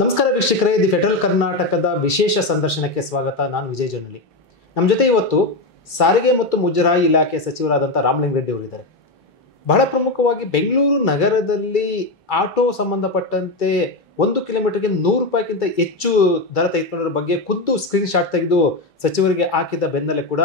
ನಮಸ್ಕಾರ ವೀಕ್ಷಕರೇ, the federal ಕರ್ನಾಟಕದ ವಿಶೇಷ ಸಂದರ್ಶನಕ್ಕೆ ಸ್ವಾಗತ. ನಾನು ವಿಜಯ್ ಜನಲಿ. ನಮ್ಮ ಜೊತೆ ಇವತ್ತು ಸಾರಿಗೆ ಮತ್ತು ಮುಜರಾಯಿ ಇಲಾಖೆ ಸಚಿವರಾದಂಥ ರಾಮಲಿಂಗ ರೆಡ್ಡಿ ಅವರಿದ್ದಾರೆ. ಬಹಳ ಪ್ರಮುಖವಾಗಿ ಬೆಂಗಳೂರು ನಗರದಲ್ಲಿ ಆಟೋ ಸಂಬಂಧಪಟ್ಟಂತೆ 1 ಕಿಲೋಮೀಟರ್ಗೆ 100 ರೂಪಾಯಿಗಿಂತ ಹೆಚ್ಚು ದರ ತೆಗೆದುಕೊಂಡಿರೋ ಬಗ್ಗೆ ಖುದ್ದು ಸ್ಕ್ರೀನ್ ಶಾಟ್ ತೆಗೆದು ಸಚಿವರಿಗೆ ಹಾಕಿದ ಬೆನ್ನಲ್ಲೇ ಕೂಡ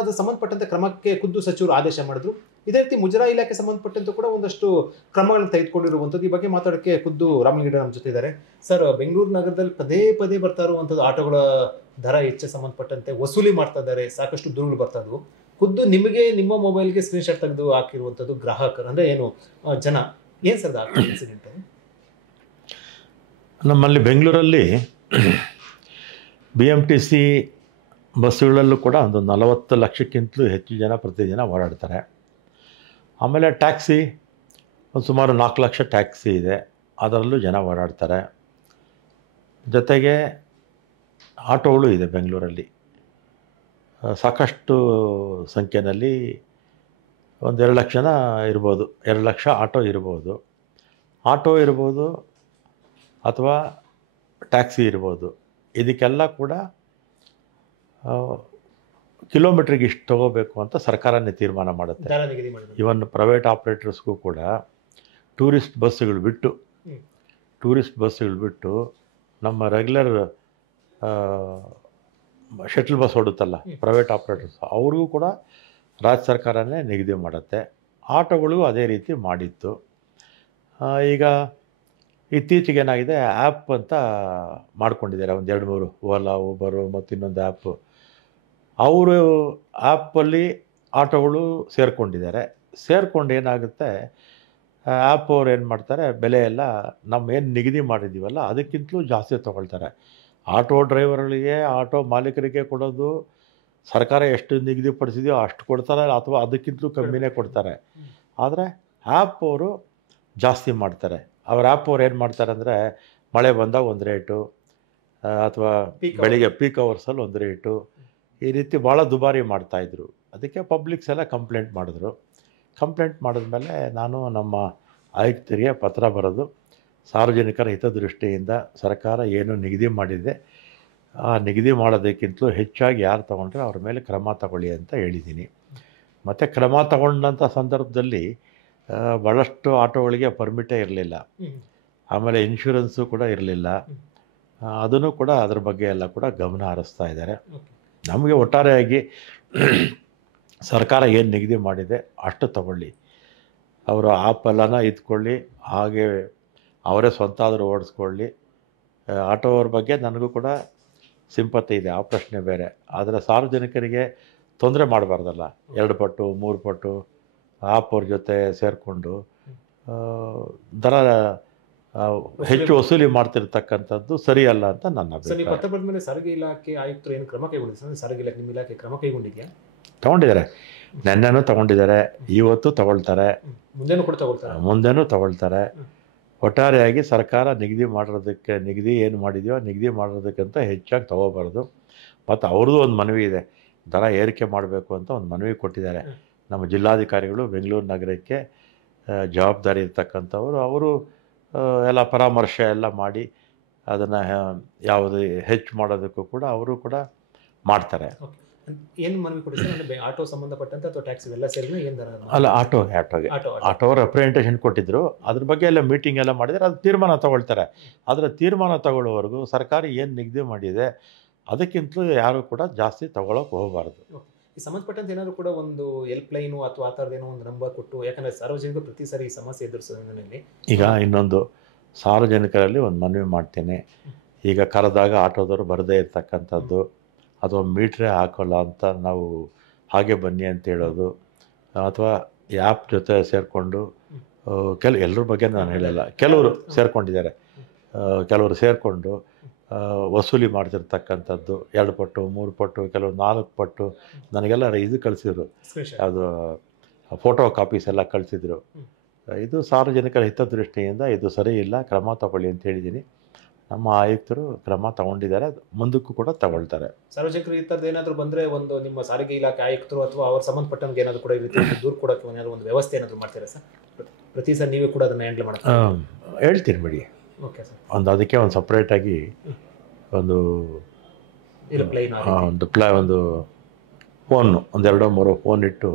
ಅದು ಸಂಬಂಧಪಟ್ಟಂತೆ ಕ್ರಮಕ್ಕೆ ಖುದ್ದು ಸಚಿವರು ಆದೇಶ ಮಾಡಿದ್ರು. ಇದೇ ರೀತಿ ಮುಜರಾಯಿ ಇಲಾಖೆ ಸಂಬಂಧಪಟ್ಟಂತೆ ಕೂಡ ಒಂದಷ್ಟು ಕ್ರಮಗಳನ್ನು ತೆಗೆದುಕೊಂಡಿರುವಂಥದ್ದು. ಈ ಬಗ್ಗೆ ಮಾತಾಡೋಕ್ಕೆ ಖುದ್ದು ರಾಮಲಿಂಗ ನಮ್ಮ ಜೊತೆ ಇದ್ದಾರೆ. ಸರ್, ಬೆಂಗಳೂರು ನಗರದಲ್ಲಿ ಪದೇ ಪದೇ ಬರ್ತಾ ಇರುವಂಥದ್ದು ಆಟೋಗಳ ದರ ಹೆಚ್ಚು ಸಂಬಂಧಪಟ್ಟಂತೆ ವಸೂಲಿ ಮಾಡ್ತಾ ಇದ್ದಾರೆ. ಸಾಕಷ್ಟು ದೂರುಗಳು ಬರ್ತಾ ಇದ್ವು. ಖುದ್ದು ನಿಮಗೆ ನಿಮ್ಮ ಮೊಬೈಲ್ಗೆ ಸ್ಕ್ರೀನ್ ಶಾಟ್ ತೆಗೆದು ಹಾಕಿರುವಂಥದ್ದು ಗ್ರಾಹಕರು ಅಂದ್ರೆ ಏನು ಜನ, ಏನ್ ಸರ್ ಇನ್ಸಿಡೆಂಟ್? ನಮ್ಮಲ್ಲಿ ಬೆಂಗಳೂರಲ್ಲಿ BMTC ಬಸ್ಸುಗಳಲ್ಲೂ ಕೂಡ ಒಂದು 40 ಲಕ್ಷಕ್ಕಿಂತಲೂ ಹೆಚ್ಚು ಜನ ಪ್ರತಿದಿನ ಓಡಾಡ್ತಾರೆ. ಆಮೇಲೆ ಟ್ಯಾಕ್ಸಿ ಒಂದು ಸುಮಾರು 4 ಲಕ್ಷ ಟ್ಯಾಕ್ಸಿ ಇದೆ, ಅದರಲ್ಲೂ ಜನ ಓಡಾಡ್ತಾರೆ. ಜೊತೆಗೆ ಆಟೋಗಳು ಇದೆ ಬೆಂಗಳೂರಲ್ಲಿ ಸಾಕಷ್ಟು ಸಂಖ್ಯೆಯಲ್ಲಿ. ಒಂದು 2 ಲಕ್ಷ ಜನ ಇರ್ಬೋದು, 2 ಲಕ್ಷ ಆಟೋ ಇರ್ಬೋದು ಅಥವಾ ಟ್ಯಾಕ್ಸಿ ಇರ್ಬೋದು. ಇದಕ್ಕೆಲ್ಲ ಕೂಡ ಕಿಲೋಮೀಟ್ರಿಗೆ ಇಷ್ಟು ತೊಗೋಬೇಕು ಅಂತ ಸರ್ಕಾರನೇ ತೀರ್ಮಾನ ಮಾಡುತ್ತೆ. ಇವನ್ ಪ್ರೈವೇಟ್ ಆಪ್ರೇಟರ್ಸ್ಗೂ ಕೂಡ ಟೂರಿಸ್ಟ್ ಬಸ್ಸುಗಳು ಬಿಟ್ಟು ನಮ್ಮ ರೆಗ್ಯುಲರ್ ಶಟಲ್ ಬಸ್ ಓಡುತ್ತಲ್ಲ ಪ್ರೈವೇಟ್ ಆಪ್ರೇಟರ್ಸ್, ಅವ್ರಿಗೂ ಕೂಡ ರಾಜ್ಯ ಸರ್ಕಾರನೇ ನಿಗದಿ ಮಾಡುತ್ತೆ. ಆಟೋಗಳಿಗೂ ಅದೇ ರೀತಿ ಮಾಡಿತ್ತು. ಈಗ ಇತ್ತೀಚೆಗೆ ಏನಾಗಿದೆ, ಆ್ಯಪ್ ಅಂತ ಮಾಡ್ಕೊಂಡಿದ್ದಾರೆ ಒಂದು 2-3, ಓಲಾ, ಊಬರು ಮತ್ತು ಇನ್ನೊಂದು ಆ್ಯಪ್. ಅವರು ಆ್ಯಪಲ್ಲಿ ಆಟೋಗಳು ಸೇರ್ಕೊಂಡು ಏನಾಗುತ್ತೆ, ಆ್ಯಪ್ ಅವ್ರು ಏನು ಮಾಡ್ತಾರೆ, ಬೆಲೆ ಎಲ್ಲ ನಮ್ಮ ಏನು ನಿಗದಿ ಮಾಡಿದ್ದೀವಲ್ಲ ಅದಕ್ಕಿಂತಲೂ ಜಾಸ್ತಿ ತೊಗೊಳ್ತಾರೆ. ಆಟೋ ಡ್ರೈವರ್ಗಳಿಗೆ, ಆಟೋ ಮಾಲೀಕರಿಗೆ ಕೊಡೋದು ಸರ್ಕಾರ ಎಷ್ಟು ನಿಗದಿಪಡಿಸಿದೆಯೋ ಅಷ್ಟು ಕೊಡ್ತಾರೆ, ಅಥವಾ ಅದಕ್ಕಿಂತಲೂ ಕಮ್ಮಿನೇ ಕೊಡ್ತಾರೆ. ಆದರೆ ಆ್ಯಪ್ ಅವರು ಜಾಸ್ತಿ ಮಾಡ್ತಾರೆ. ಆ್ಯಪ್ ಅವ್ರು ಏನು ಮಾಡ್ತಾರೆ ಅಂದರೆ, ಮಳೆ ಬಂದಾಗ ಒಂದು ರೇಟು, ಅಥವಾ ಬೆಳಿಗ್ಗೆ ಪೀಕ್ ಅವರ್ಸಲ್ಲಿ ಒಂದು ರೇಟು, ಈ ರೀತಿ ಭಾಳ ದುಬಾರಿ ಮಾಡ್ತಾಯಿದ್ರು. ಅದಕ್ಕೆ ಪಬ್ಲಿಕ್ಸ್ ಎಲ್ಲ ಕಂಪ್ಲೇಂಟ್ ಮಾಡಿದ್ಮೇಲೆ ನಾನು ನಮ್ಮ ಆಯುಕ್ತರಿಗೆ ಪತ್ರ ಬರೆದು ಸಾರ್ವಜನಿಕರ ಹಿತದೃಷ್ಟಿಯಿಂದ ಸರ್ಕಾರ ಏನು ನಿಗದಿ ಮಾಡಿದೆ ಆ ನಿಗದಿ ಮಾಡೋದಕ್ಕಿಂತಲೂ ಹೆಚ್ಚಾಗಿ ಯಾರು ತೊಗೊಂಡ್ರೆ ಅವ್ರ ಮೇಲೆ ಕ್ರಮ ತಗೊಳ್ಳಿ ಅಂತ ಹೇಳಿದ್ದೀನಿ. ಮತ್ತು ಕ್ರಮ ತಗೊಂಡಂಥ ಸಂದರ್ಭದಲ್ಲಿ ಭಾಳಷ್ಟು ಆಟೋಗಳಿಗೆ ಪರ್ಮಿಟೇ ಇರಲಿಲ್ಲ, ಆಮೇಲೆ ಇನ್ಶೂರೆನ್ಸು ಕೂಡ ಇರಲಿಲ್ಲ. ಅದನ್ನು ಕೂಡ ಅದ್ರ ಬಗ್ಗೆ ಎಲ್ಲ ಕೂಡ ಗಮನ ಹರಿಸ್ತಾ ಇದ್ದಾರೆ. ನಮಗೆ ಒಟ್ಟಾರೆಯಾಗಿ ಸರ್ಕಾರ ಏನು ನಿಗದಿ ಮಾಡಿದೆ ಅಷ್ಟು ತಗೊಳ್ಳಿ, ಅವರು ಆ್ಯಪೆಲ್ಲನ ಇದ್ಕೊಳ್ಳಿ, ಹಾಗೆ ಅವರೇ ಸ್ವಂತ ಆದರೂ ಓಡಿಸ್ಕೊಳ್ಳಿ. ಆಟೋವ್ರ ಬಗ್ಗೆ ನನಗೂ ಕೂಡ ಸಿಂಪತಿ ಇದೆ, ಆ ಪ್ರಶ್ನೆ ಬೇರೆ. ಆದರೆ ಸಾರ್ವಜನಿಕರಿಗೆ ತೊಂದರೆ ಮಾಡಬಾರ್ದಲ್ಲ. 2 ಪಟ್ಟು 3 ಪಟ್ಟು ಆ್ಯಪ್ ಅವ್ರ ಜೊತೆ ಸೇರಿಕೊಂಡು ದರ ಹೆಚ್ಚು ವಸೂಲಿ ಮಾಡ್ತಿರ್ತಕ್ಕಂಥದ್ದು ಸರಿಯಲ್ಲ ಅಂತ ನನ್ನ ಅಭಿಪ್ರಾಯ. ಪತ್ರ ಬಂದ ಮೇಲೆ ಸಾರಿಗೆ ಇಲಾಖೆ ಆಯುಕ್ತರು ಏನು ಕ್ರಮ ಕೈಗೊಂಡಿದ್ದಾರೆ? ಸಾರಿಗೆ ಇಲಾಖೆ, ನಿಮ್ಮ ಇಲಾಖೆ ಕ್ರಮ ಕೈಗೊಂಡಿದೆಯಾ? ತಗೊಂಡಿದ್ದಾರೆ, ನೆನ್ನೆನೂ ತಗೊಂಡಿದ್ದಾರೆ, ಇವತ್ತು ತಗೊಳ್ತಾರೆ, ಮುಂದೆನೂ ತಗೊಳ್ತಾರೆ. ಒಟ್ಟಾರೆಯಾಗಿ ಸರ್ಕಾರ ನಿಗದಿ ಏನು ಮಾಡಿದೆಯೋ ನಿಗದಿ ಮಾಡೋದಕ್ಕಿಂತ ಹೆಚ್ಚಾಗಿ ತಗೋಬಾರ್ದು. ಮತ್ತು ಅವ್ರದ್ದು ಒಂದು ಮನವಿ ಇದೆ, ದರ ಏರಿಕೆ ಮಾಡಬೇಕು ಅಂತ ಒಂದು ಮನವಿ ಕೊಟ್ಟಿದ್ದಾರೆ. ನಮ್ಮ ಜಿಲ್ಲಾಧಿಕಾರಿಗಳು ಬೆಂಗಳೂರು ನಗರಕ್ಕೆ ಜವಾಬ್ದಾರಿ ಇರ್ತಕ್ಕಂಥವ್ರು, ಅವರು ಎಲ್ಲ ಪರಾಮರ್ಶೆ ಎಲ್ಲ ಮಾಡಿ ಅದನ್ನು ಯಾವುದು ಹೆಚ್ಚು ಮಾಡೋದಕ್ಕೂ ಕೂಡ ಅವರು ಕೂಡ ಮಾಡ್ತಾರೆ. ಏನು ಮನವಿ ಕೊಟ್ಟಿದ್ದಾರೆ? ಆಟೋ ಸಂಬಂಧಪಟ್ಟಂತೆ ಅಥವಾ ಟ್ಯಾಕ್ಸಿ ಎಲ್ಲ ಸೇರಿ ಏನು ದರ? ಅಲ್ಲ, ಆಟೋ ರೆಪ್ರೆಸೆಂಟೇಷನ್ ಕೊಟ್ಟಿದ್ರು, ಅದ್ರ ಬಗ್ಗೆ ಎಲ್ಲ ಮೀಟಿಂಗ್ ಎಲ್ಲ ಮಾಡಿದರೆ ಅದು ತೀರ್ಮಾನ ತಗೊಳ್ತಾರೆ. ಆದರೆ ತೀರ್ಮಾನ ತಗೊಳ್ಳೋವರೆಗೂ ಸರ್ಕಾರ ಏನು ನಿಗದಿ ಮಾಡಿದೆ ಅದಕ್ಕಿಂತಲೂ ಯಾರು ಕೂಡ ಜಾಸ್ತಿ ತಗೊಳ್ಳೋಕೆ ಹೋಗಬಾರ್ದು. ಈ ಸಂಬಂಧಪಟ್ಟಂತೆ ಏನಾದರೂ ಕೂಡ ಒಂದು ಹೆಲ್ಪ್ ಲೈನು ಅಥವಾ ಆ ಥರದ್ದೇನೋ ಒಂದು ನಂಬರ್ ಕೊಟ್ಟು, ಯಾಕಂದರೆ ಸಾರ್ವಜನಿಕರು ಪ್ರತಿ ಸಾರಿ ಈ ಸಮಸ್ಯೆ ಎದುರಿಸೋದ್ರಲ್ಲಿ. ಈಗ ಇನ್ನೊಂದು ಸಾರ್ವಜನಿಕರಲ್ಲಿ ಒಂದು ಮನವಿ ಮಾಡ್ತೇನೆ, ಈಗ ಕರೆದಾಗ ಆಟೋದವರು ಬರದೇ ಇರ್ತಕ್ಕಂಥದ್ದು ಅಥವಾ ಮೀಟ್ರೇ ಹಾಕೋಲ್ಲ ಅಂತ ನಾವು ಹಾಗೆ ಬನ್ನಿ ಅಂತ ಹೇಳೋದು, ಅಥವಾ ಆ್ಯಪ್ ಜೊತೆ ಸೇರಿಕೊಂಡು ಎಲ್ಲರ ಬಗ್ಗೆ ನಾನು ಹೇಳಲ್ಲ, ಕೆಲವರು ಸೇರಿಕೊಂಡು ವಸೂಲಿ ಮಾಡ್ತಿರ್ತಕ್ಕಂಥದ್ದು 2 ಪಟ್ಟು 3 ಪಟ್ಟು, ಕೆಲವು 4 ಪಟ್ಟು, ನನಗೆಲ್ಲ ಇದು ಕಳಿಸಿದ್ರು, ಅದು ಫೋಟೋ ಕಾಪೀಸ್ ಎಲ್ಲ ಕಳಿಸಿದ್ರು. ಇದು ಸಾರ್ವಜನಿಕರ ಹಿತದೃಷ್ಟಿಯಿಂದ ಇದು ಸರಿ ಇಲ್ಲ, ಕ್ರಮ ತಗೊಳ್ಳಿ ಅಂತ ಹೇಳಿದ್ದೀನಿ. ನಮ್ಮ ಆಯುಕ್ತರು ಕ್ರಮ ತಗೊಂಡಿದ್ದಾರೆ, ಮುಂದಕ್ಕೂ ಕೂಡ ತಗೊಳ್ತಾರೆ. ಸಾರ್ವಜನಿಕರು ಈ ಥರದ್ದು ಏನಾದರೂ ಬಂದರೆ ಒಂದು ನಿಮ್ಮ ಸಾರಿಗೆ ಇಲಾಖೆ ಆಯುಕ್ತರು ಅಥವಾ ಅವ್ರ ಸಂಬಂಧಪಟ್ಟಂಗೆ ಏನಾದರೂ ಕೂಡ ಈ ರೀತಿ ದೂರು ಕೊಡೋಕ್ಕೆ ಏನಾದರೂ ಒಂದು ವ್ಯವಸ್ಥೆ ಏನಾದರೂ ಮಾಡ್ತೀರಾ ಸರ್? ಪ್ರತಿ ಸಲ ನೀವೇ ಕೂಡ ಅದನ್ನು ಹ್ಯಾಂಡಲ್ ಮಾಡ್ತೀರಾ? ಹೇಳ್ತೀನಿ ಬಿಡಿ. Okay sir. ಒಂದು ಅದಕ್ಕೆ ಒಂದು ಸಪ್ರೇಟಾಗಿ ಒಂದು ಒಂದು ಫೋನ್ ಒಂದೆರಡೋ ಮೂರೋ ಫೋನ್ ಇಟ್ಟು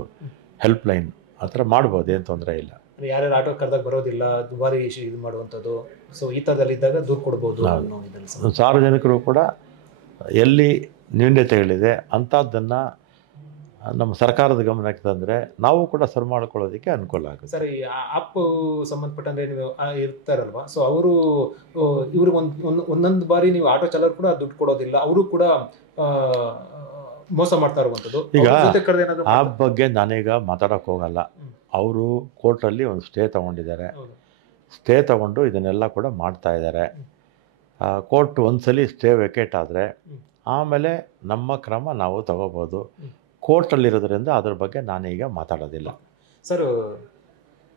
ಹೆಲ್ಪ್ ಲೈನ್ ಆ ಥರ ಮಾಡ್ಬೋದು, ಏನು ತೊಂದರೆ ಇಲ್ಲ. ಯಾರ್ಯಾರು ಆಟೋ ಕರೆದಾಗ ಬರೋದಿಲ್ಲ, ದುಬಾರಿ ಇದು ಮಾಡುವಂಥದ್ದು, ಸೊ ಈ ಥರದಲ್ಲಿದ್ದಾಗ ದೂರು ಕೊಡ್ಬೋದು. ಸಾರ್ವಜನಿಕರು ಕೂಡ ಎಲ್ಲಿ ನ್ಯೂನ್ಯತೆಗಳಿದೆ ಅಂಥದ್ದನ್ನು ನಮ್ಮ ಸರ್ಕಾರದ ಗಮನಕ್ಕೆ ತಂದರೆ ನಾವು ಕೂಡ ಸರಿ ಮಾಡ್ಕೊಳ್ಳೋದಕ್ಕೆ ಅನುಕೂಲ ಆಗುತ್ತೆ. ಸರ್, ಈ ಆಪ್ ಸಂಬಂಧಪಟ್ಟಂದ್ರೆ ನೀವು ಇರ್ತಾರಲ್ವಾ, ಸೊ ಅವರು ಇವ್ರಿಗೆ ಒಂದೊಂದು ಬಾರಿ ನೀವು ಆಟೋ ಚಾಲಕರು ಕೂಡ ದುಡ್ಡು ಕೊಡೋದಿಲ್ಲ, ಅವರು ಕೂಡ ಮೋಸ ಮಾಡ್ತಾ ಇರುವಂಥದ್ದು. ಈಗ ಆ ಬಗ್ಗೆ ನಾನೀಗ ಮಾತಾಡೋಕೆ ಹೋಗಲ್ಲ. ಅವರು ಕೋರ್ಟಲ್ಲಿ ಒಂದು ಸ್ಟೇ ತೊಗೊಂಡಿದ್ದಾರೆ. ಸ್ಟೇ ತೊಗೊಂಡು ಇದನ್ನೆಲ್ಲ ಕೂಡ ಮಾಡ್ತಾ ಇದ್ದಾರೆ. ಕೋರ್ಟ್ ಒಂದ್ಸಲಿ ಸ್ಟೇ ವೆಕೇಟ್ ಆದರೆ ಆಮೇಲೆ ನಮ್ಮ ಕ್ರಮ ನಾವು ತಗೋಬೋದು. ಕೋರ್ಟಲ್ಲಿರೋದ್ರಿಂದ ಅದ್ರ ಬಗ್ಗೆ ನಾನೀಗ ಮಾತಾಡೋದಿಲ್ಲ. ಸರ್,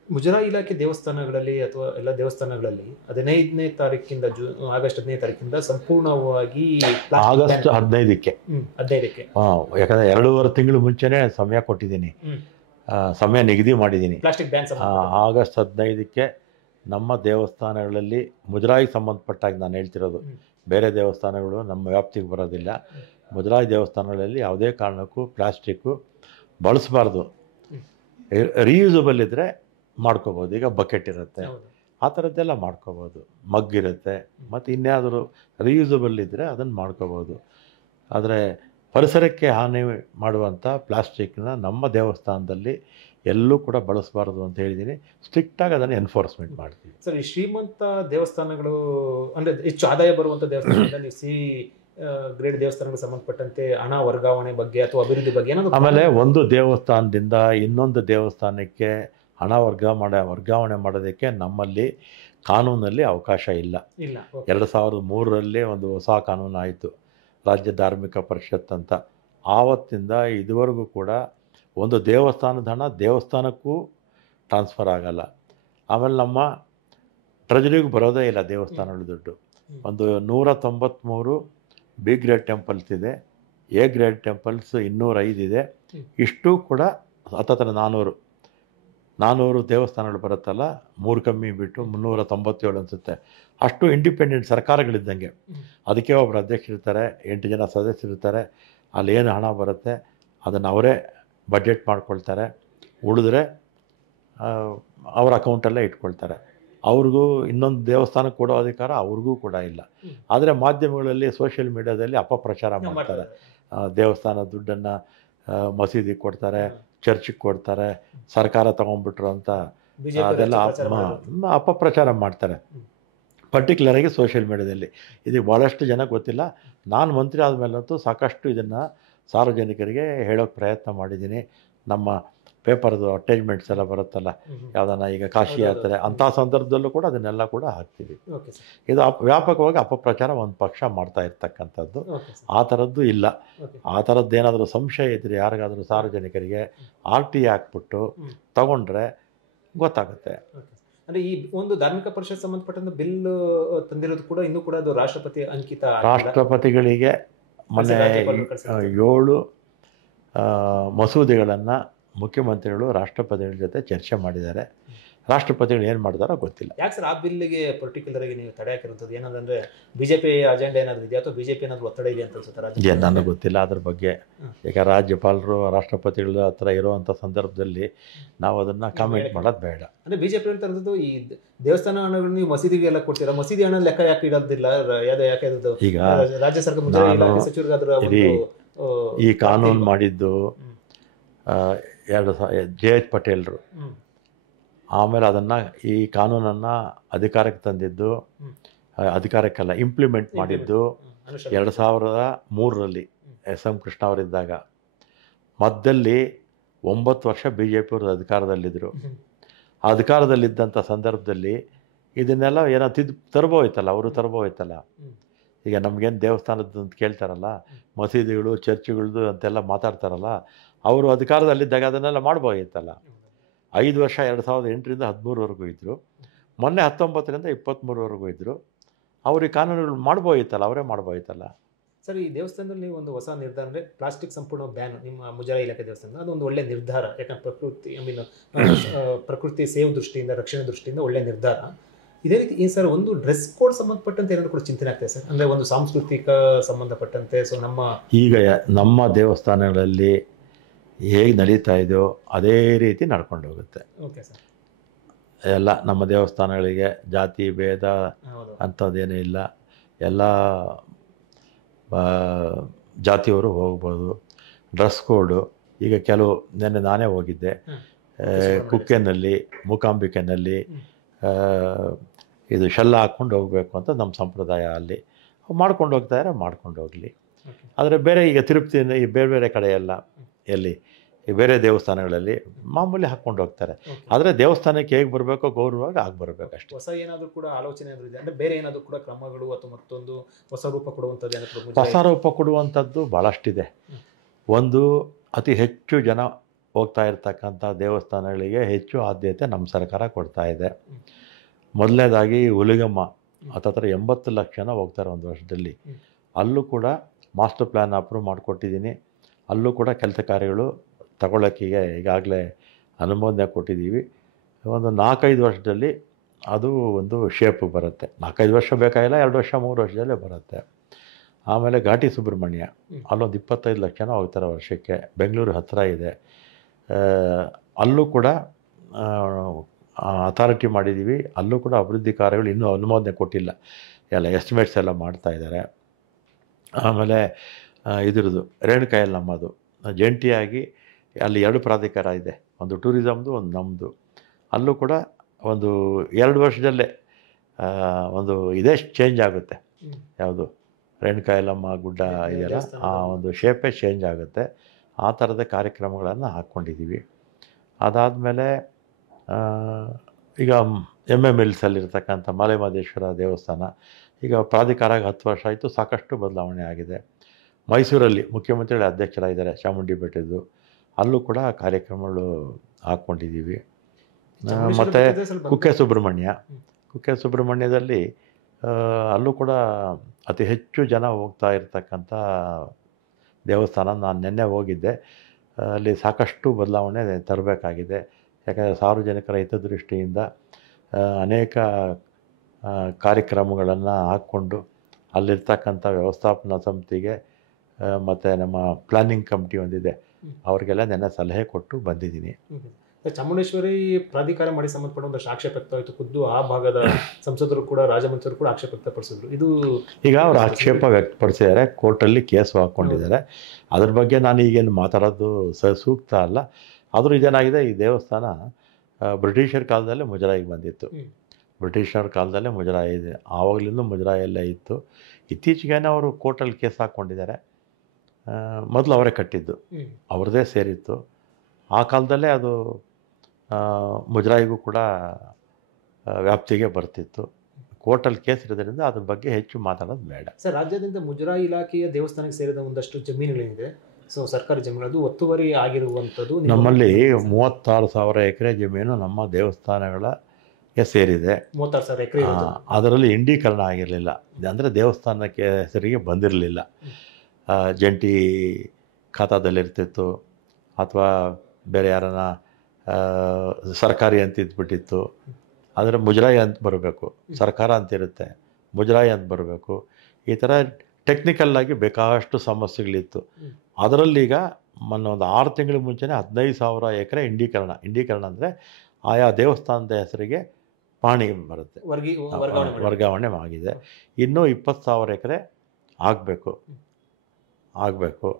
ಮುಜರಾಯಿ ಇಲಾಖೆ ದೇವಸ್ಥಾನಗಳಲ್ಲಿ ಅಥವಾ ಎಲ್ಲ ದೇವಸ್ಥಾನಗಳಲ್ಲಿ 15ನೇ ತಾರೀಕಿಂದ ಆಗಸ್ಟ್ 15ನೇ ತಾರೀಕಿಂದ ಸಂಪೂರ್ಣವಾಗಿ ಆಗಸ್ಟ್ 15ಕ್ಕೆ ಯಾಕಂದರೆ 2.5 ತಿಂಗಳು ಮುಂಚೆನೇ ಸಮಯ ಕೊಟ್ಟಿದ್ದೀನಿ, ಸಮಯ ನಿಗದಿ ಮಾಡಿದ್ದೀನಿ. ಪ್ಲಾಸ್ಟಿಕ್ ಬ್ಯಾನ್ ಆಗಸ್ಟ್ 15ಕ್ಕೆ ನಮ್ಮ ದೇವಸ್ಥಾನಗಳಲ್ಲಿ ಮುಜರಾಯಿಗೆ ಸಂಬಂಧಪಟ್ಟಾಗ ನಾನು ಹೇಳ್ತಿರೋದು, ಬೇರೆ ದೇವಸ್ಥಾನಗಳು ನಮ್ಮ ವ್ಯಾಪ್ತಿಗೆ ಬರೋದಿಲ್ಲ. ಮುಜರಾಯಿ ದೇವಸ್ಥಾನಗಳಲ್ಲಿ ಯಾವುದೇ ಕಾರಣಕ್ಕೂ ಪ್ಲಾಸ್ಟಿಕ್ಕು ಬಳಸಬಾರ್ದು. ರೀಯೂಸಬಲ್ ಇದ್ದರೆ ಮಾಡ್ಕೋಬೋದು. ಈಗ ಬಕೆಟ್ ಇರುತ್ತೆ, ಆ ಥರದ್ದೆಲ್ಲ ಮಾಡ್ಕೋಬೋದು. ಮಗ್ ಇರುತ್ತೆ, ಮತ್ತು ಇನ್ಯಾವುದಾದ್ರು ರೀಯೂಸಬಲ್ ಇದ್ದರೆ ಅದನ್ನು ಮಾಡ್ಕೋಬೋದು. ಆದರೆ ಪರಿಸರಕ್ಕೆ ಹಾನಿ ಮಾಡುವಂಥ ಪ್ಲಾಸ್ಟಿಕ್ನ ನಮ್ಮ ದೇವಸ್ಥಾನದಲ್ಲಿ ಎಲ್ಲೂ ಕೂಡ ಬಳಸಬಾರ್ದು ಅಂತ ಹೇಳಿದ್ದೀನಿ. ಸ್ಟ್ರಿಕ್ಟಾಗಿ ಅದನ್ನು ಎನ್ಫೋರ್ಸ್ಮೆಂಟ್ ಮಾಡ್ತೀವಿ. ಸರ್, ಈ ಶ್ರೀಮಂತ ದೇವಸ್ಥಾನಗಳು ಅಂದರೆ ಹೆಚ್ಚು ಆದಾಯ ಬರುವಂಥ ದೇವಸ್ಥಾನದಲ್ಲಿ ಗ್ರೇಡ್ ದೇವಸ್ಥಾನಗಳಿಗೆ ಸಂಬಂಧಪಟ್ಟಂತೆ ಹಣ ವರ್ಗಾವಣೆ ಬಗ್ಗೆ ಅಥವಾ ಅಭಿವೃದ್ಧಿ ಬಗ್ಗೆ ಏನಾದರೂ, ಆಮೇಲೆ ಒಂದು ದೇವಸ್ಥಾನದಿಂದ ಇನ್ನೊಂದು ದೇವಸ್ಥಾನಕ್ಕೆ ಹಣ ವರ್ಗಾವಣೆ ಮಾಡೋದಕ್ಕೆ ನಮ್ಮಲ್ಲಿ ಕಾನೂನಲ್ಲಿ ಅವಕಾಶ ಇಲ್ಲ. 2003ರಲ್ಲಿ ಒಂದು ಹೊಸ ಕಾನೂನು ಆಯಿತು, ರಾಜ್ಯ ಧಾರ್ಮಿಕ ಪರಿಷತ್ ಅಂತ. ಆವತ್ತಿಂದ ಇದುವರೆಗೂ ಕೂಡ ಒಂದು ದೇವಸ್ಥಾನದ ಹಣ ದೇವಸ್ಥಾನಕ್ಕೂ ಟ್ರಾನ್ಸ್ಫರ್ ಆಗಲ್ಲ. ಆಮೇಲೆ ನಮ್ಮ ಟ್ರೆಜರಿಗೂ ಬರೋದೇ ಇಲ್ಲ ದೇವಸ್ಥಾನಗಳ ದುಡ್ಡು. ಒಂದು 193 ಬಿ ಗ್ರೇಡ್ ಟೆಂಪಲ್ಸ್ ಇದೆ, ಎ ಗ್ರೇಡ್ ಟೆಂಪಲ್ಸ್ 205 ಇದೆ. ಇಷ್ಟು ಕೂಡ ಹತ್ತತ್ರ 400 ದೇವಸ್ಥಾನಗಳು ಬರುತ್ತಲ್ಲ, 3 ಕಮ್ಮಿ ಬಿಟ್ಟು 397 ಅನಿಸುತ್ತೆ. ಅಷ್ಟು ಇಂಡಿಪೆಂಡೆಂಟ್ ಸರ್ಕಾರಗಳಿದ್ದಂಗೆ. ಅದಕ್ಕೆ ಒಬ್ಬರು ಅಧ್ಯಕ್ಷರಿರ್ತಾರೆ, 8 ಜನ ಸದಸ್ಯರಿರ್ತಾರೆ. ಅಲ್ಲಿ ಏನು ಹಣ ಬರುತ್ತೆ ಅದನ್ನು ಅವರೇ ಬಡ್ಜೆಟ್ ಮಾಡ್ಕೊಳ್ತಾರೆ. ಉಳಿದ್ರೆ ಅವರ ಅಕೌಂಟಲ್ಲೇ ಇಟ್ಕೊಳ್ತಾರೆ. ಅವ್ರಿಗೂ ಇನ್ನೊಂದು ದೇವಸ್ಥಾನಕ್ಕೆ ಕೊಡೋ ಅಧಿಕಾರ ಅವ್ರಿಗೂ ಕೂಡ ಇಲ್ಲ. ಆದರೆ ಮಾಧ್ಯಮಗಳಲ್ಲಿ, ಸೋಷಿಯಲ್ ಮೀಡಿಯಾದಲ್ಲಿ ಅಪಪ್ರಚಾರ ಮಾಡ್ತಾರೆ. ದೇವಸ್ಥಾನ ದುಡ್ಡನ್ನು ಮಸೀದಿಗೆ ಕೊಡ್ತಾರೆ, ಚರ್ಚಿಗೆ ಕೊಡ್ತಾರೆ, ಸರ್ಕಾರ ತೊಗೊಂಡ್ಬಿಟ್ರು ಅಂತ ಅದೆಲ್ಲ ಅಪಪ್ರಚಾರ ಮಾಡ್ತಾರೆ. ಪರ್ಟಿಕ್ಯುಲರಾಗಿ ಸೋಷಿಯಲ್ ಮೀಡಿಯಾದಲ್ಲಿ ಇದು ಭಾಳಷ್ಟು ಜನ ಗೊತ್ತಿಲ್ಲ. ನಾನು ಮಂತ್ರಿ ಆದಮೇಲಂತೂ ಸಾಕಷ್ಟು ಇದನ್ನು ಸಾರ್ವಜನಿಕರಿಗೆ ಹೇಳೋಕ್ಕೆ ಪ್ರಯತ್ನ ಮಾಡಿದ್ದೀನಿ. ನಮ್ಮ ಪೇಪರ್ದು ಅಟ್ಯಾಚ್ಮೆಂಟ್ಸ್ ಎಲ್ಲ ಬರುತ್ತಲ್ಲ, ಯಾವುದನ್ನ ಈಗ ಕಾಶಿ ಯಾತ್ರೆ ಅಂಥ ಸಂದರ್ಭದಲ್ಲೂ ಕೂಡ ಅದನ್ನೆಲ್ಲ ಕೂಡ ಹಾಕ್ತೀವಿ. ಇದು ವ್ಯಾಪಕವಾಗಿ ಅಪಪ್ರಚಾರ ಒಂದು ಪಕ್ಷ ಮಾಡ್ತಾ ಇರ್ತಕ್ಕಂಥದ್ದು. ಆ ಥರದ್ದು ಇಲ್ಲ. ಆ ಥರದ್ದೇನಾದರೂ ಸಂಶಯ ಇದ್ದರೆ ಯಾರಿಗಾದರೂ ಸಾರ್ವಜನಿಕರಿಗೆ RT ಹಾಕ್ಬಿಟ್ಟು ತಗೊಂಡ್ರೆ ಗೊತ್ತಾಗುತ್ತೆ. ಅಂದರೆ ಈ ಒಂದು ಧಾರ್ಮಿಕ ಪರಿಷತ್ ಸಂಬಂಧಪಟ್ಟಂತ ಬಿಲ್ ತಂದಿರೋದು ಕೂಡ ಇನ್ನೂ ಕೂಡ ಅದು ರಾಷ್ಟ್ರಪತಿ ಅಂಕಿತ. ರಾಷ್ಟ್ರಪತಿಗಳಿಗೆ ಮೊನ್ನೆ 7 ಮಸೂದೆಗಳನ್ನು ಮುಖ್ಯಮಂತ್ರಿಗಳು ರಾಷ್ಟ್ರಪತಿಗಳ ಜೊತೆ ಚರ್ಚೆ ಮಾಡಿದ್ದಾರೆ. ರಾಷ್ಟ್ರಪತಿಗಳು ಏನು ಮಾಡ್ತಾರೋ ಗೊತ್ತಿಲ್ಲ. ಯಾಕೆ ಸರ್ ಆ ಬಿಲ್ಗೆ ಪರ್ಟಿಕ್ಯುಲರ್ ಆಗಿ ನೀವು ತಡೆ ಹಾಕಿರುವಂಥದ್ದು? ಏನಂದ್ರೆ ಬಿಜೆಪಿ ಅಜೆಂಡಾ ಏನಾದರೂ ಇದೆಯಾ ಅಥವಾ ಬಿಜೆಪಿ ಏನಾದರೂ ಒತ್ತಡ ಇದೆ ಅಂತ ಅನ್ಸುತ್ತೆ? ನನಗೆ ಗೊತ್ತಿಲ್ಲ ಅದ್ರ ಬಗ್ಗೆ. ಈಗ ರಾಜ್ಯಪಾಲರು ರಾಷ್ಟ್ರಪತಿಗಳ ಹತ್ರ ಇರುವಂಥ ಸಂದರ್ಭದಲ್ಲಿ ನಾವು ಅದನ್ನು ಕಾಮೆಂಟ್ ಮಾಡೋದು ಬೇಡ. ಅಂದರೆ ಬಿಜೆಪಿ ಹೇಳ್ತಾ ಇರೋದು ಈ ದೇವಸ್ಥಾನ ಹಣಗಳು ನೀವು ಮಸೀದಿಗೆ ಎಲ್ಲ ಕೊಡ್ತೀರಾ, ಮಸೀದಿ ಹಣ ಲೆಕ್ಕ ಯಾಕೆ ಇಡೋದಿಲ್ಲ? ಯಾಕೆ ಈಗ ರಾಜ್ಯ ಸರ್ಕಾರ ಸಚಿವರಿಗಾದ್ರೂ ಈ ಕಾನೂನು ಮಾಡಿದ್ದು JH ಪಟೇಲ್ರು. ಆಮೇಲೆ ಅದನ್ನು ಈ ಕಾನೂನನ್ನು ಅಧಿಕಾರಕ್ಕೆ ತಂದಿದ್ದು, ಅಧಿಕಾರಕ್ಕೆಲ್ಲ ಇಂಪ್ಲಿಮೆಂಟ್ ಮಾಡಿದ್ದು 2003ರಲ್ಲಿ SM ಕೃಷ್ಣ ಅವರಿದ್ದಾಗ. ಮಧ್ಯದಲ್ಲಿ 9 ವರ್ಷ BJP ಅವರು ಅಧಿಕಾರದಲ್ಲಿದ್ದರು. ಆ ಅಧಿಕಾರದಲ್ಲಿದ್ದಂಥ ಸಂದರ್ಭದಲ್ಲಿ ಇದನ್ನೆಲ್ಲ ಏನೋ ತರಬೋಯ್ತಲ್ಲ, ಅವರು ತರಬೋಯ್ತಲ್ಲ. ಈಗ ನಮಗೇನು ದೇವಸ್ಥಾನದ್ದು ಅಂತ ಕೇಳ್ತಾರಲ್ಲ, ಮಸೀದಿಗಳು ಚರ್ಚ್ಗಳದ್ದು ಅಂತೆಲ್ಲ ಮಾತಾಡ್ತಾರಲ್ಲ, ಅವರು ಅಧಿಕಾರದಲ್ಲಿದ್ದಾಗ ಅದನ್ನೆಲ್ಲ ಮಾಡ್ಬೋಯ್ತಲ್ಲ. 5 ವರ್ಷ 2008ರಿಂದ 13ವರೆಗೂ ಇದ್ದರು. ಮೊನ್ನೆ 19ರಿಂದ 23ವರೆಗೂ ಇದ್ದರು. ಅವ್ರಿಗೆ ಕಾನೂನುಗಳು ಮಾಡ್ಬೋಯ್ತಲ್ಲ, ಅವರೇ ಮಾಡ್ಬೋಯ್ತಲ್ಲ. ಸರ್, ಈ ದೇವಸ್ಥಾನದಲ್ಲಿ ಒಂದು ಹೊಸ ನಿರ್ಧಾರ ಅಂದರೆ ಪ್ಲಾಸ್ಟಿಕ್ ಸಂಪೂರ್ಣ ಬ್ಯಾನ್ ನಿಮ್ಮ ಮುಜರಾಯಿ ಇಲಾಖೆ ದೇವಸ್ಥಾನ. ಅದೊಂದು ಒಳ್ಳೆ ನಿರ್ಧಾರ. ಯಾಕಂದ್ರೆ ಪ್ರಕೃತಿ ಸೇವ್ ದೃಷ್ಟಿಯಿಂದ, ರಕ್ಷಣೆ ದೃಷ್ಟಿಯಿಂದ ಒಳ್ಳೆ ನಿರ್ಧಾರ. ಇದೇ ರೀತಿ ಈ ಸರ್ ಒಂದು ಡ್ರೆಸ್ ಕೋಡ್ ಸಂಬಂಧಪಟ್ಟಂತೆ ಏನಾದ್ರು ಕೂಡ ಚಿಂತನೆ ಆಗ್ತದೆ ಸರ್, ಅಂದ್ರೆ ಒಂದು ಸಾಂಸ್ಕೃತಿಕ ಸಂಬಂಧಪಟ್ಟಂತೆ. ಸೊ ಈಗ ನಮ್ಮ ದೇವಸ್ಥಾನಗಳಲ್ಲಿ ಹೇಗೆ ನಡೀತಾ ಇದೆಯೋ ಅದೇ ರೀತಿ ನಡ್ಕೊಂಡು ಹೋಗುತ್ತೆ. Okay sir. ಎಲ್ಲ ನಮ್ಮ ದೇವಸ್ಥಾನಗಳಿಗೆ ಜಾತಿ ಭೇದ ಅಂಥದ್ದೇನೂ ಇಲ್ಲ. ಎಲ್ಲ ಜಾತಿಯವರು ಹೋಗ್ಬೋದು. ಡ್ರೆಸ್ ಕೋಡು ಈಗ ಕೆಲವು ನಾನೇ ಹೋಗಿದ್ದೆ ಕುಕ್ಕೆನಲ್ಲಿ, ಮೂಕಾಂಬಿಕೆನಲ್ಲಿ ಇದು ಶೆಲ್ಲ ಹಾಕ್ಕೊಂಡು ಹೋಗಬೇಕು ಅಂತ ನಮ್ಮ ಸಂಪ್ರದಾಯ. ಅಲ್ಲಿ ಮಾಡ್ಕೊಂಡು ಹೋಗ್ತಾರೆ, ಮಾಡ್ಕೊಂಡು ಹೋಗಲಿ. ಆದರೆ ಬೇರೆ ಈಗ ತಿರುಪತಿಯಿಂದ ಈ ಬೇರೆ ಬೇರೆ ಕಡೆ ಎಲ್ಲ ಎಲ್ಲಿ ಈ ಬೇರೆ ದೇವಸ್ಥಾನಗಳಲ್ಲಿ ಮಾಮೂಲಿ ಹಾಕ್ಕೊಂಡು ಹೋಗ್ತಾರೆ. ಆದರೆ ದೇವಸ್ಥಾನಕ್ಕೆ ಹೇಗೆ ಬರಬೇಕೋ ಗೌರವವಾಗಿ ಆಗಿ ಬರಬೇಕು ಅಷ್ಟೇ. ಹೊಸ ಏನಾದರೂ ಕೂಡ ಆಲೋಚನೆ ಇದೆ ಅಂದರೆ ಬೇರೆ ಏನಾದರೂ ಕೂಡ ಕ್ರಮಗಳು ಅಥವಾ ಮತ್ತೊಂದು ಹೊಸ ರೂಪ ಕೊಡುವಂಥದ್ದು? ಹೊಸ ರೂಪ ಕೊಡುವಂಥದ್ದು ಭಾಳಷ್ಟಿದೆ. ಒಂದು, ಅತಿ ಹೆಚ್ಚು ಜನ ಹೋಗ್ತಾ ಇರ್ತಕ್ಕಂಥ ದೇವಸ್ಥಾನಗಳಿಗೆ ಹೆಚ್ಚು ಆದ್ಯತೆ ನಮ್ಮ ಸರ್ಕಾರ ಕೊಡ್ತಾ ಇದೆ. ಮೊದಲನೇದಾಗಿ ಹುಲಿಗಮ್ಮ ಹತ್ತತ್ರ 80 ಲಕ್ಷ ಜನ ಹೋಗ್ತಾರೆ ಒಂದು ವರ್ಷದಲ್ಲಿ. ಅಲ್ಲೂ ಕೂಡ ಮಾಸ್ಟರ್ ಪ್ಲ್ಯಾನ್ ಅಪ್ರೂವ್ ಮಾಡಿಕೊಟ್ಟಿದ್ದೀನಿ. ಅಲ್ಲೂ ಕೂಡ ಕೆಲಸ ಕಾರ್ಯಗಳು ತಗೊಳ್ಳೋಕ್ಕೀಗ ಈಗಾಗಲೇ ಅನುಮೋದನೆ ಕೊಟ್ಟಿದ್ದೀವಿ. ಒಂದು 4-5 ವರ್ಷದಲ್ಲಿ ಅದು ಒಂದು ಶೇಪ್ ಬರುತ್ತೆ. 4-5 ವರ್ಷ ಬೇಕಾಗಿಲ್ಲ, 2 ವರ್ಷ 3 ವರ್ಷದಲ್ಲೇ ಬರುತ್ತೆ. ಆಮೇಲೆ ಘಾಟಿ ಸುಬ್ರಹ್ಮಣ್ಯ, ಅಲ್ಲೊಂದು 25 ಲಕ್ಷ ಜನ ಹೋಗ್ತಾರೆ ವರ್ಷಕ್ಕೆ. ಬೆಂಗಳೂರು ಹತ್ತಿರ ಇದೆ. ಅಲ್ಲೂ ಕೂಡ ಅಥಾರಿಟಿ ಮಾಡಿದ್ದೀವಿ. ಅಲ್ಲೂ ಕೂಡ ಅಭಿವೃದ್ಧಿ ಕಾರ್ಯಗಳು ಇನ್ನೂ ಅನುಮೋದನೆ ಕೊಟ್ಟಿಲ್ಲ, ಎಲ್ಲ ಎಸ್ಟಿಮೇಟ್ಸ್ ಎಲ್ಲ ಮಾಡ್ತಾಯಿದ್ದಾರೆ. ಆಮೇಲೆ ಇದ್ರದ್ದು ರೇಣುಕಾಯಲ್ಲಮ್ಮದು ಜಂಟಿಯಾಗಿ ಅಲ್ಲಿ 2 ಪ್ರಾಧಿಕಾರ ಇದೆ, ಒಂದು ಟೂರಿಸಮ್ದು, ಒಂದು ನಮ್ಮದು. ಅಲ್ಲೂ ಕೂಡ ಒಂದು 2 ವರ್ಷದಲ್ಲೇ ಒಂದು ಇದೇ ಚೇಂಜ್ ಆಗುತ್ತೆ. ಯಾವುದು ರೇಣುಕಾಯಲ್ಲಮ್ಮ ಗುಡ್ಡ ಇದೆಯಲ್ಲ, ಆ ಒಂದು ಶೇಪೇ ಚೇಂಜ್ ಆಗುತ್ತೆ. ಆ ಥರದ ಕಾರ್ಯಕ್ರಮಗಳನ್ನು ಹಾಕ್ಕೊಂಡಿದ್ದೀವಿ. ಅದಾದಮೇಲೆ ಈಗ MMLಸಲ್ಲಿರ್ತಕ್ಕಂಥ ಮಲೆಮಹದೇಶ್ವರ ದೇವಸ್ಥಾನ ಈಗ ಪ್ರಾಧಿಕಾರ 10 ವರ್ಷ ಆಯಿತು, ಸಾಕಷ್ಟು ಬದಲಾವಣೆ ಆಗಿದೆ. ಮೈಸೂರಲ್ಲಿ ಮುಖ್ಯಮಂತ್ರಿಗಳ ಅಧ್ಯಕ್ಷರಾಗಿದ್ದಾರೆ ಚಾಮುಂಡಿ ಬೆಟ್ಟದ್ದು, ಅಲ್ಲೂ ಕೂಡ ಕಾರ್ಯಕ್ರಮಗಳು ಹಾಕ್ಕೊಂಡಿದ್ದೀವಿ. ಮತ್ತು ಕುಕ್ಕೆ ಸುಬ್ರಹ್ಮಣ್ಯದಲ್ಲಿ ಅಲ್ಲೂ ಕೂಡ ಅತಿ ಹೆಚ್ಚು ಜನ ಹೋಗ್ತಾ ಇರ್ತಕ್ಕಂಥ ದೇವಸ್ಥಾನ. ನಾನು ನಿನ್ನೆ ಹೋಗಿದ್ದೆ, ಅಲ್ಲಿ ಸಾಕಷ್ಟು ಬದಲಾವಣೆ ತರಬೇಕಾಗಿದೆ. ಯಾಕಂದರೆ ಸಾರ್ವಜನಿಕರ ಹಿತದೃಷ್ಟಿಯಿಂದ ಅನೇಕ ಕಾರ್ಯಕ್ರಮಗಳನ್ನು ಹಾಕ್ಕೊಂಡು ಅಲ್ಲಿರ್ತಕ್ಕಂಥ ವ್ಯವಸ್ಥಾಪನಾ ಸಮಿತಿಗೆ ಮತ್ತು ನಮ್ಮ ಪ್ಲ್ಯಾನಿಂಗ್ ಕಮಿಟಿ ಒಂದಿದೆ, ಅವ್ರಿಗೆಲ್ಲ ನೆನ್ನೆ ಸಲಹೆ ಕೊಟ್ಟು ಬಂದಿದ್ದೀನಿ. ಚಾಮುಂಡೇಶ್ವರಿ ಪ್ರಾಧಿಕಾರ ಮಾಡಿ ಸಂಬಂಧಪಟ್ಟ ಒಂದಷ್ಟು ಆಕ್ಷೇಪ ವ್ಯಕ್ತವಾಯಿತು. ಖುದ್ದು ಆ ಭಾಗದ ಸಂಸದರು ಕೂಡ, ರಾಜಮಂತ್ರಿಗಳು ಕೂಡ ಆಕ್ಷೇಪ ವ್ಯಕ್ತಪಡಿಸಿದ್ರು. ಇದು ಈಗ ಅವರು ಆಕ್ಷೇಪ ವ್ಯಕ್ತಪಡಿಸಿದ್ದಾರೆ, ಕೋರ್ಟಲ್ಲಿ ಕೇಸು ಹಾಕ್ಕೊಂಡಿದ್ದಾರೆ. ಅದ್ರ ಬಗ್ಗೆ ನಾನು ಈಗೇನು ಮಾತಾಡೋದು ಸೂಕ್ತ ಅಲ್ಲ. ಆದರೂ ಇದೇನಾಗಿದೆ, ಈ ದೇವಸ್ಥಾನ ಬ್ರಿಟಿಷರ ಕಾಲದಲ್ಲೇ ಮುಜರಾಯಿಗೆ ಬಂದಿತ್ತು. ಬ್ರಿಟಿಷರ ಕಾಲದಲ್ಲೇ ಮುಜರಾಯಿ ಇದೆ, ಆವಾಗಲಿಂದ ಮುಜರಾಯಲ್ಲೇ ಇತ್ತು. ಇತ್ತೀಚೆಗೇನೆ ಅವರು ಕೋರ್ಟಲ್ಲಿ ಕೇಸ್ ಹಾಕ್ಕೊಂಡಿದ್ದಾರೆ. ಮೊದಲು ಅವರೇ ಕಟ್ಟಿದ್ದು, ಅವ್ರದ್ದೇ ಸೇರಿತ್ತು. ಆ ಕಾಲದಲ್ಲೇ ಅದು ಮುಜರಾಯಿಗೂ ಕೂಡ ವ್ಯಾಪ್ತಿಗೆ ಬರ್ತಿತ್ತು. ಕೋರ್ಟಲ್ಲಿ ಕೇಸ್ ಇರೋದ್ರಿಂದ ಅದ್ರ ಬಗ್ಗೆ ಹೆಚ್ಚು ಮಾತಾಡೋದು ಬೇಡ. ಸರ್, ರಾಜ್ಯಾದ್ಯಂತ ಮುಜರಾಯಿ ಇಲಾಖೆಯ ದೇವಸ್ಥಾನಕ್ಕೆ ಸೇರಿದ ಒಂದಷ್ಟು ಜಮೀನುಗಳೇನಿದೆ, ಸೊ ಸರ್ಕಾರಿ ಜಮೀನುಗಳು ಒತ್ತುವರಿ ಆಗಿರುವಂಥದ್ದು ನಮ್ಮಲ್ಲಿ 36,000 ಎಕರೆ ಜಮೀನು ನಮ್ಮ ದೇವಸ್ಥಾನಗಳಿಗೆ ಸೇರಿದೆ. 36,000 ಎಕರೆ. ಅದರಲ್ಲಿ ಇಂಡೀಕರಣ ಆಗಿರಲಿಲ್ಲ, ಅಂದರೆ ದೇವಸ್ಥಾನಕ್ಕೆ ಹೆಸರಿಗೆ ಬಂದಿರಲಿಲ್ಲ. ಜಂಟಿ ಖಾತಾದಲ್ಲಿರ್ತಿತ್ತು, ಅಥವಾ ಬೇರೆ ಯಾರನ್ನ ಸರ್ಕಾರಿ ಅಂತ ಇದ್ಬಿಟ್ಟಿತ್ತು. ಆದರೆ ಮುಜರಾಯಿ ಅಂತ ಬರಬೇಕು, ಸರ್ಕಾರ ಅಂತಿರುತ್ತೆ, ಮುಜರಾಯಿ ಅಂತ ಬರಬೇಕು. ಈ ಥರ ಟೆಕ್ನಿಕಲ್ಲಾಗಿ ಬೇಕಾದಷ್ಟು ಸಮಸ್ಯೆಗಳಿತ್ತು. ಅದರಲ್ಲೀಗ ಮೊನ್ನೊಂದು 6 ತಿಂಗಳ ಮುಂಚೆನೇ 15,000 ಎಕರೆ ಇಂಡೀಕರಣ ಅಂದರೆ ಆಯಾ ದೇವಸ್ಥಾನದ ಹೆಸರಿಗೆ ಪಾಣಿ ಬರುತ್ತೆ, ವರ್ಗಾವಣೆ ಆಗಿದೆ. ಇನ್ನೂ 20,000 ಎಕರೆ ಆಗಬೇಕು.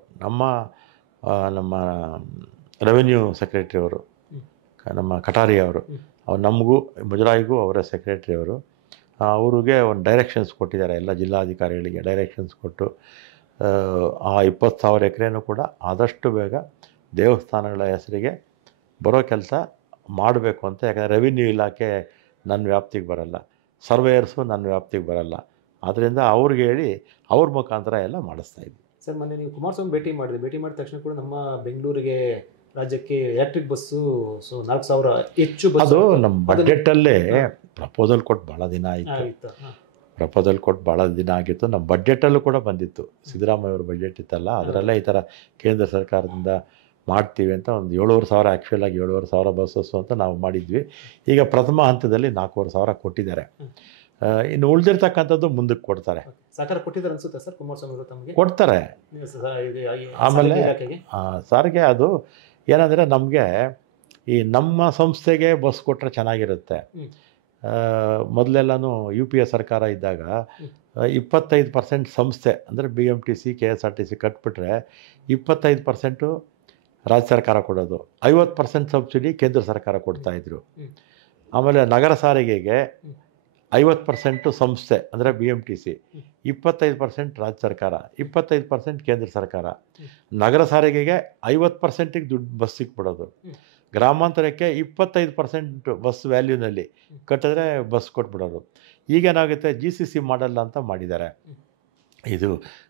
ನಮ್ಮ ರೆವೆನ್ಯೂ ಸೆಕ್ರೆಟ್ರಿ ಅವರು, ನಮ್ಮ ಕಟಾರಿ ಅವರು ನಮಗೂ ಮುಜರಾಯಿಗೂ ಅವರ ಸೆಕ್ರೆಟ್ರಿ ಅವರು, ಅವ್ರಿಗೆ ಒಂದು ಡೈರೆಕ್ಷನ್ಸ್ ಕೊಟ್ಟಿದ್ದಾರೆ, ಎಲ್ಲ ಜಿಲ್ಲಾಧಿಕಾರಿಗಳಿಗೆ ಡೈರೆಕ್ಷನ್ಸ್ ಕೊಟ್ಟು ಆ 20,000 ಎಕರೆನೂ ಕೂಡ ಆದಷ್ಟು ಬೇಗ ದೇವಸ್ಥಾನಗಳ ಹೆಸರಿಗೆ ಬರೋ ಕೆಲಸ ಮಾಡಬೇಕು ಅಂತ. ಯಾಕಂದರೆ ರೆವಿನ್ಯೂ ಇಲಾಖೆ ನನ್ನ ವ್ಯಾಪ್ತಿಗೆ ಬರಲ್ಲ, ಸರ್ವೇಯರ್ಸು ನನ್ನ ವ್ಯಾಪ್ತಿಗೆ ಬರಲ್ಲ. ಆದ್ದರಿಂದ ಅವ್ರಿಗೆ ಹೇಳಿ ಅವ್ರ ಮುಖಾಂತರ ಎಲ್ಲ ಮಾಡಿಸ್ತಾಯಿದ್ವಿ. ಸರ್, ಮೊನ್ನೆ ನೀವು ಕುಮಾರಸ್ವಾಮಿ ಭೇಟಿ ಮಾಡಿದ ತಕ್ಷಣ ಕೂಡ ನಮ್ಮ ಬೆಂಗಳೂರಿಗೆ, ರಾಜ್ಯಕ್ಕೆ ಎಲೆಕ್ಟ್ರಿಕ್ ಬಸ್ಸು 4,000 ಹೆಚ್ಚು ಬಸ್, ಅದು ನಮ್ಮ ಬಡ್ಜೆಟಲ್ಲೇ ಪ್ರಪೋಸಲ್ ಕೊಟ್ಟು ಭಾಳ ದಿನ ಆಗಿತ್ತು. ನಮ್ಮ ಬಡ್ಜೆಟಲ್ಲೂ ಕೂಡ ಬಂದಿತ್ತು. ಸಿದ್ದರಾಮಯ್ಯ ಅವ್ರ ಬಡ್ಜೆಟ್ ಇತ್ತಲ್ಲ, ಅದರಲ್ಲೇ ಈ ಥರ ಕೇಂದ್ರ ಸರ್ಕಾರದಿಂದ ಮಾಡ್ತೀವಿ ಅಂತ ಒಂದು 7,500 ಆ್ಯಕ್ಚುಲಾಗಿ 7,500 ಬಸ್ಸಸ್ಸು ಅಂತ ನಾವು ಮಾಡಿದ್ವಿ. ಈಗ ಪ್ರಥಮ ಹಂತದಲ್ಲಿ 4,500 ಕೊಟ್ಟಿದ್ದಾರೆ. ಇನ್ನು ಉಳಿದಿರ್ತಕ್ಕಂಥದ್ದು ಮುಂದಕ್ಕೆ ಕೊಡ್ತಾರೆ. ಸಹಕಾರ ಕೊಟ್ಟಿದ್ದಾರೆ ಅನ್ಸುತ್ತೆ ಸರ್ ಕುಮಾರಸ್ವಾಮಿ ಅವರು ತಮಗೆ? ಕೊಡ್ತಾರೆ. ಆಮೇಲೆ ಸಾರಿಗೆ ಅದು ಏನಂದರೆ ನಮಗೆ ಈ ನಮ್ಮ ಸಂಸ್ಥೆಗೆ ಬಸ್ ಕೊಟ್ಟರೆ ಚೆನ್ನಾಗಿರುತ್ತೆ. ಮೊದಲೆಲ್ಲನೂ UPA ಸರ್ಕಾರ ಇದ್ದಾಗ 25% ಸಂಸ್ಥೆ ಅಂದರೆ BMTC KSRTC ಕಟ್ಬಿಟ್ರೆ 25% ರಾಜ್ಯ ಸರ್ಕಾರ ಕೊಡೋದು, 50% ಸಬ್ಸಿಡಿ ಕೇಂದ್ರ ಸರ್ಕಾರ ಕೊಡ್ತಾಯಿದ್ರು. ಆಮೇಲೆ ನಗರ ಸಾರಿಗೆಗೆ 50% ಸಂಸ್ಥೆ ಅಂದರೆ BMTC, 25% ರಾಜ್ಯ ಸರ್ಕಾರ, 25% ಕೇಂದ್ರ ಸರ್ಕಾರ. ನಗರ ಸಾರಿಗೆಗೆ 50%ಗೆ ದುಡ್ಡು ಬಸ್ ಸಿಕ್ಬಿಡೋದು. ಗ್ರಾಮಾಂತರಕ್ಕೆ 25% ಬಸ್ ವ್ಯಾಲ್ಯೂನಲ್ಲಿ ಕಟ್ಟಿದ್ರೆ ಬಸ್ ಕೊಟ್ಬಿಡೋದು. ಈಗೇನಾಗುತ್ತೆ, GCC ಮಾಡಲ್ಲ ಅಂತ ಮಾಡಿದ್ದಾರೆ. ಇದು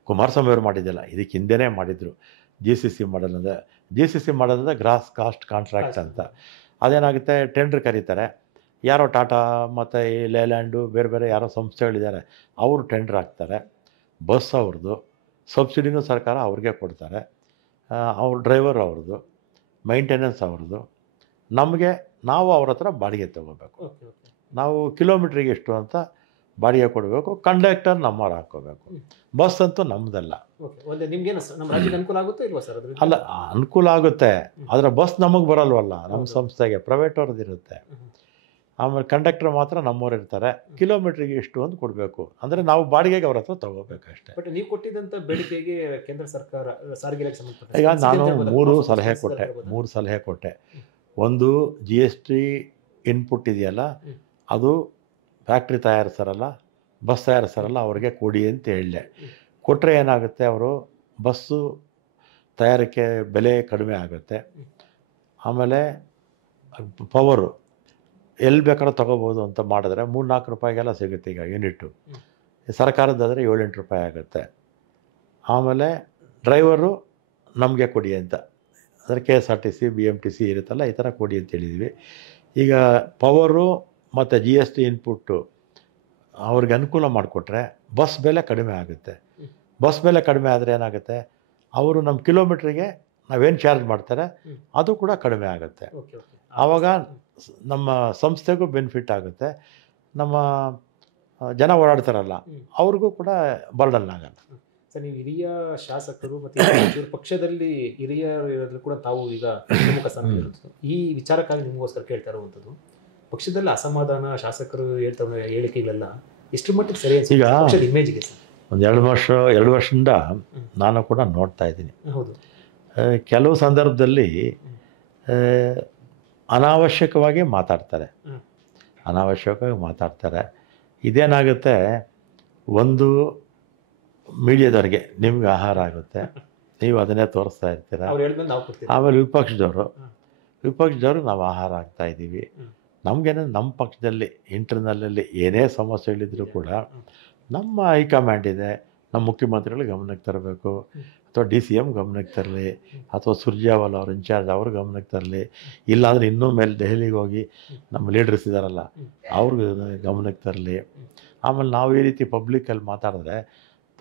ಕುಮಾರಸ್ವಾಮಿ ಅವರು ಮಾಡಿದ್ದಿಲ್ಲ, ಇದಕ್ಕೆ ಹಿಂದೆನೇ ಮಾಡಿದರು. GCC ಮಾಡಲ್ ಅಂದರೆ ಗ್ರಾಸ್ ಕಾಸ್ಟ್ ಕಾಂಟ್ರಾಕ್ಟ್ ಅಂತ. ಅದೇನಾಗುತ್ತೆ, ಟೆಂಡ್ರ್ ಕರೀತಾರೆ. ಯಾರೋ ಟಾಟಾ ಮತ್ತು ಈ ಲೇಲ್ಯಾಂಡು ಬೇರೆ ಬೇರೆ ಯಾರೋ ಸಂಸ್ಥೆಗಳಿದ್ದಾರೆ, ಅವರು ಟೆಂಡ್ರ್ ಹಾಕ್ತಾರೆ. ಬಸ್ ಅವ್ರದ್ದು, ಸಬ್ಸಿಡಿನೂ ಸರ್ಕಾರ ಅವ್ರಿಗೆ ಕೊಡ್ತಾರೆ. ಅವ್ರ ಡ್ರೈವರ್ ಅವ್ರದ್ದು, ಮೈಂಟೆನೆನ್ಸ್ ಅವ್ರದ್ದು. ನಾವು ಅವ್ರ ಹತ್ರ ಬಾಡಿಗೆ ತೊಗೋಬೇಕು. ನಾವು ಕಿಲೋಮೀಟ್ರಿಗೆ ಎಷ್ಟು ಅಂತ ಬಾಡಿಗೆ ಕೊಡಬೇಕು. ಕಂಡಕ್ಟರ್ ನಮ್ಮವ್ರು ಹಾಕ್ಕೋಬೇಕು. ಬಸ್ ಅಂತೂ ನಮ್ಮದಲ್ಲ. ಅಲ್ಲ, ಅನುಕೂಲ ಆಗುತ್ತೆ, ಆದರೆ ಬಸ್ ನಮಗೆ ಬರಲ್ವಲ್ಲ, ನಮ್ಮ ಸಂಸ್ಥೆಗೆ ಪ್ರೈವೇಟ್ ಅವ್ರದ್ದು ಇರುತ್ತೆ. ಆಮೇಲೆ ಕಂಡಕ್ಟರ್ ಮಾತ್ರ ನಮ್ಮವ್ರು ಇರ್ತಾರೆ. ಕಿಲೋಮೀಟ್ರಿಗೆ ಎಷ್ಟು ಅಂತ ಕೊಡಬೇಕು. ಅಂದರೆ ನಾವು ಬಾಡಿಗೆಗೆ ಅವ್ರ ಹತ್ರ ತೊಗೋಬೇಕಷ್ಟೇ. ಬಟ್ ನೀವು ಕೊಟ್ಟಿದ್ದಂಥ ಬೇಡಿಕೆಗೆ ಕೇಂದ್ರ ಸರ್ಕಾರ ಸಾರಿಗೆ ಈಗ ನಾನು 3 ಸಲಹೆ ಕೊಟ್ಟೆ. ಒಂದು, GST ಇನ್ಪುಟ್ ಇದೆಯಲ್ಲ, ಅದು ಫ್ಯಾಕ್ಟ್ರಿ ತಯಾರಿಸ್ತಾರಲ್ಲ, ಬಸ್ ತಯಾರಿಸ್ತಾರಲ್ಲ, ಅವ್ರಿಗೆ ಕೊಡಿ ಅಂತ ಹೇಳಿದೆ. ಕೊಟ್ಟರೆ ಏನಾಗುತ್ತೆ, ಅವರು ಬಸ್ಸು ತಯಾರಿಕೆ ಬೆಲೆ ಕಡಿಮೆ ಆಗುತ್ತೆ. ಆಮೇಲೆ ಪವರು ಎಲ್ಲಿ ಬೇಕಾದ್ರೂ ತೊಗೋಬೋದು ಅಂತ ಮಾಡಿದ್ರೆ 3-4 ರೂಪಾಯಿಗೆಲ್ಲ ಸಿಗುತ್ತೆ ಈಗ ಯೂನಿಟ್ಟು. ಸರ್ಕಾರದ್ದಾದರೆ 7-8 ರೂಪಾಯಿ ಆಗುತ್ತೆ. ಆಮೇಲೆ ಡ್ರೈವರು ನಮಗೆ ಕೊಡಿ ಅಂತ, ಅಂದರೆ KSRTC BMTC ಇರುತ್ತಲ್ಲ, ಈ ಥರ ಕೊಡಿ ಅಂತ ಹೇಳಿದ್ವಿ. ಈಗ ಪವರು ಮತ್ತು GST ಇನ್ಪುಟ್ಟು ಅವ್ರಿಗೆ ಅನುಕೂಲ ಮಾಡಿಕೊಟ್ರೆ ಬಸ್ ಬೆಲೆ ಕಡಿಮೆ ಆಗುತ್ತೆ. ಬಸ್ ಬೆಲೆ ಕಡಿಮೆ ಆದರೆ ಏನಾಗುತ್ತೆ, ಅವರು ನಮ್ಮ ಕಿಲೋಮೀಟ್ರಿಗೆ ನಾವೇನು ಚಾರ್ಜ್ ಮಾಡ್ತಾರೆ ಅದು ಕೂಡ ಕಡಿಮೆ ಆಗುತ್ತೆ. ಆವಾಗ ನಮ್ಮ ಸಂಸ್ಥೆಗೂ ಬೆನಿಫಿಟ್ ಆಗುತ್ತೆ, ನಮ್ಮ ಜನ ಓಡಾಡ್ತಾರಲ್ಲ ಅವ್ರಿಗೂ ಕೂಡ ಬರ್ಡನ್ ಆಗಲ್ಲ. ಸರ್, ನೀವು ಹಿರಿಯ ಶಾಸಕರು ಮತ್ತು ಪಕ್ಷದಲ್ಲಿ ಹಿರಿಯರು ಕೂಡ ತಾವು ಈಗ ಪ್ರಮುಖ ಸ್ಥಾನ ಇರುತ್ತದೆ. ಈ ವಿಚಾರಕ್ಕಾಗಿ ನಿಮಗೋಸ್ಕರ ಕೇಳ್ತಾ ಇರುವಂಥದ್ದು, ಪಕ್ಷದಲ್ಲಿ ಅಸಮಾಧಾನ ಶಾಸಕರು ಹೇಳ್ತಾ ಹೇಳಿಕೆಗಳೆಲ್ಲ ಎಷ್ಟು ಮಟ್ಟಿಗೆ ಸರಿ ಈಗ ಇಮೇಜ್ಗೆ? ಒಂದು 2 ವರ್ಷದಿಂದ ನಾನು ಕೂಡ ನೋಡ್ತಾ ಇದ್ದೀನಿ. ಹೌದು, ಕೆಲವು ಸಂದರ್ಭದಲ್ಲಿ ಅನಾವಶ್ಯಕವಾಗಿ ಮಾತಾಡ್ತಾರೆ. ಇದೇನಾಗುತ್ತೆ, ಒಂದು ಮೀಡಿಯಾದವ್ರಿಗೆ ನಿಮ್ಗೆ ಆಹಾರ ಆಗುತ್ತೆ, ನೀವು ಅದನ್ನೇ ತೋರಿಸ್ತಾ ಇರ್ತೀರ. ಆಮೇಲೆ ವಿಪಕ್ಷದವರು ನಾವು ಆಹಾರ ಆಗ್ತಾ ಇದ್ದೀವಿ. ನಮಗೇನೋ ನಮ್ಮ ಪಕ್ಷದಲ್ಲಿ ಇಂಟರ್ನಲ್ಲಲ್ಲಿ ಏನೇ ಸಮಸ್ಯೆಗಳಿದ್ರೂ ಕೂಡ ನಮ್ಮ ಹೈಕಮಾಂಡ್ ಇದೆ, ನಮ್ಮ ಮುಖ್ಯಮಂತ್ರಿಗಳು ಗಮನಕ್ಕೆ ತರಬೇಕು, ಅಥವಾ DCM ಗಮನಕ್ಕೆ ತರಲಿ, ಅಥವಾ ಸುರ್ಜೇವಾಲಾ ಅವ್ರ ಇನ್ಚಾರ್ಜ್ ಅವ್ರ ಗಮನಕ್ಕೆ ತರಲಿ. ಇಲ್ಲಾಂದರೆ ಇನ್ನೂ ಮೇಲೆ ದೆಹಲಿಗೆ ಹೋಗಿ ನಮ್ಮ ಲೀಡರ್ಸ್ ಇದ್ದಾರಲ್ಲ ಅವ್ರಿಗೆ ಗಮನಕ್ಕೆ ತರಲಿ. ಆಮೇಲೆ ನಾವು ಈ ರೀತಿ ಪಬ್ಲಿಕ್ಕಲ್ಲಿ ಮಾತಾಡಿದ್ರೆ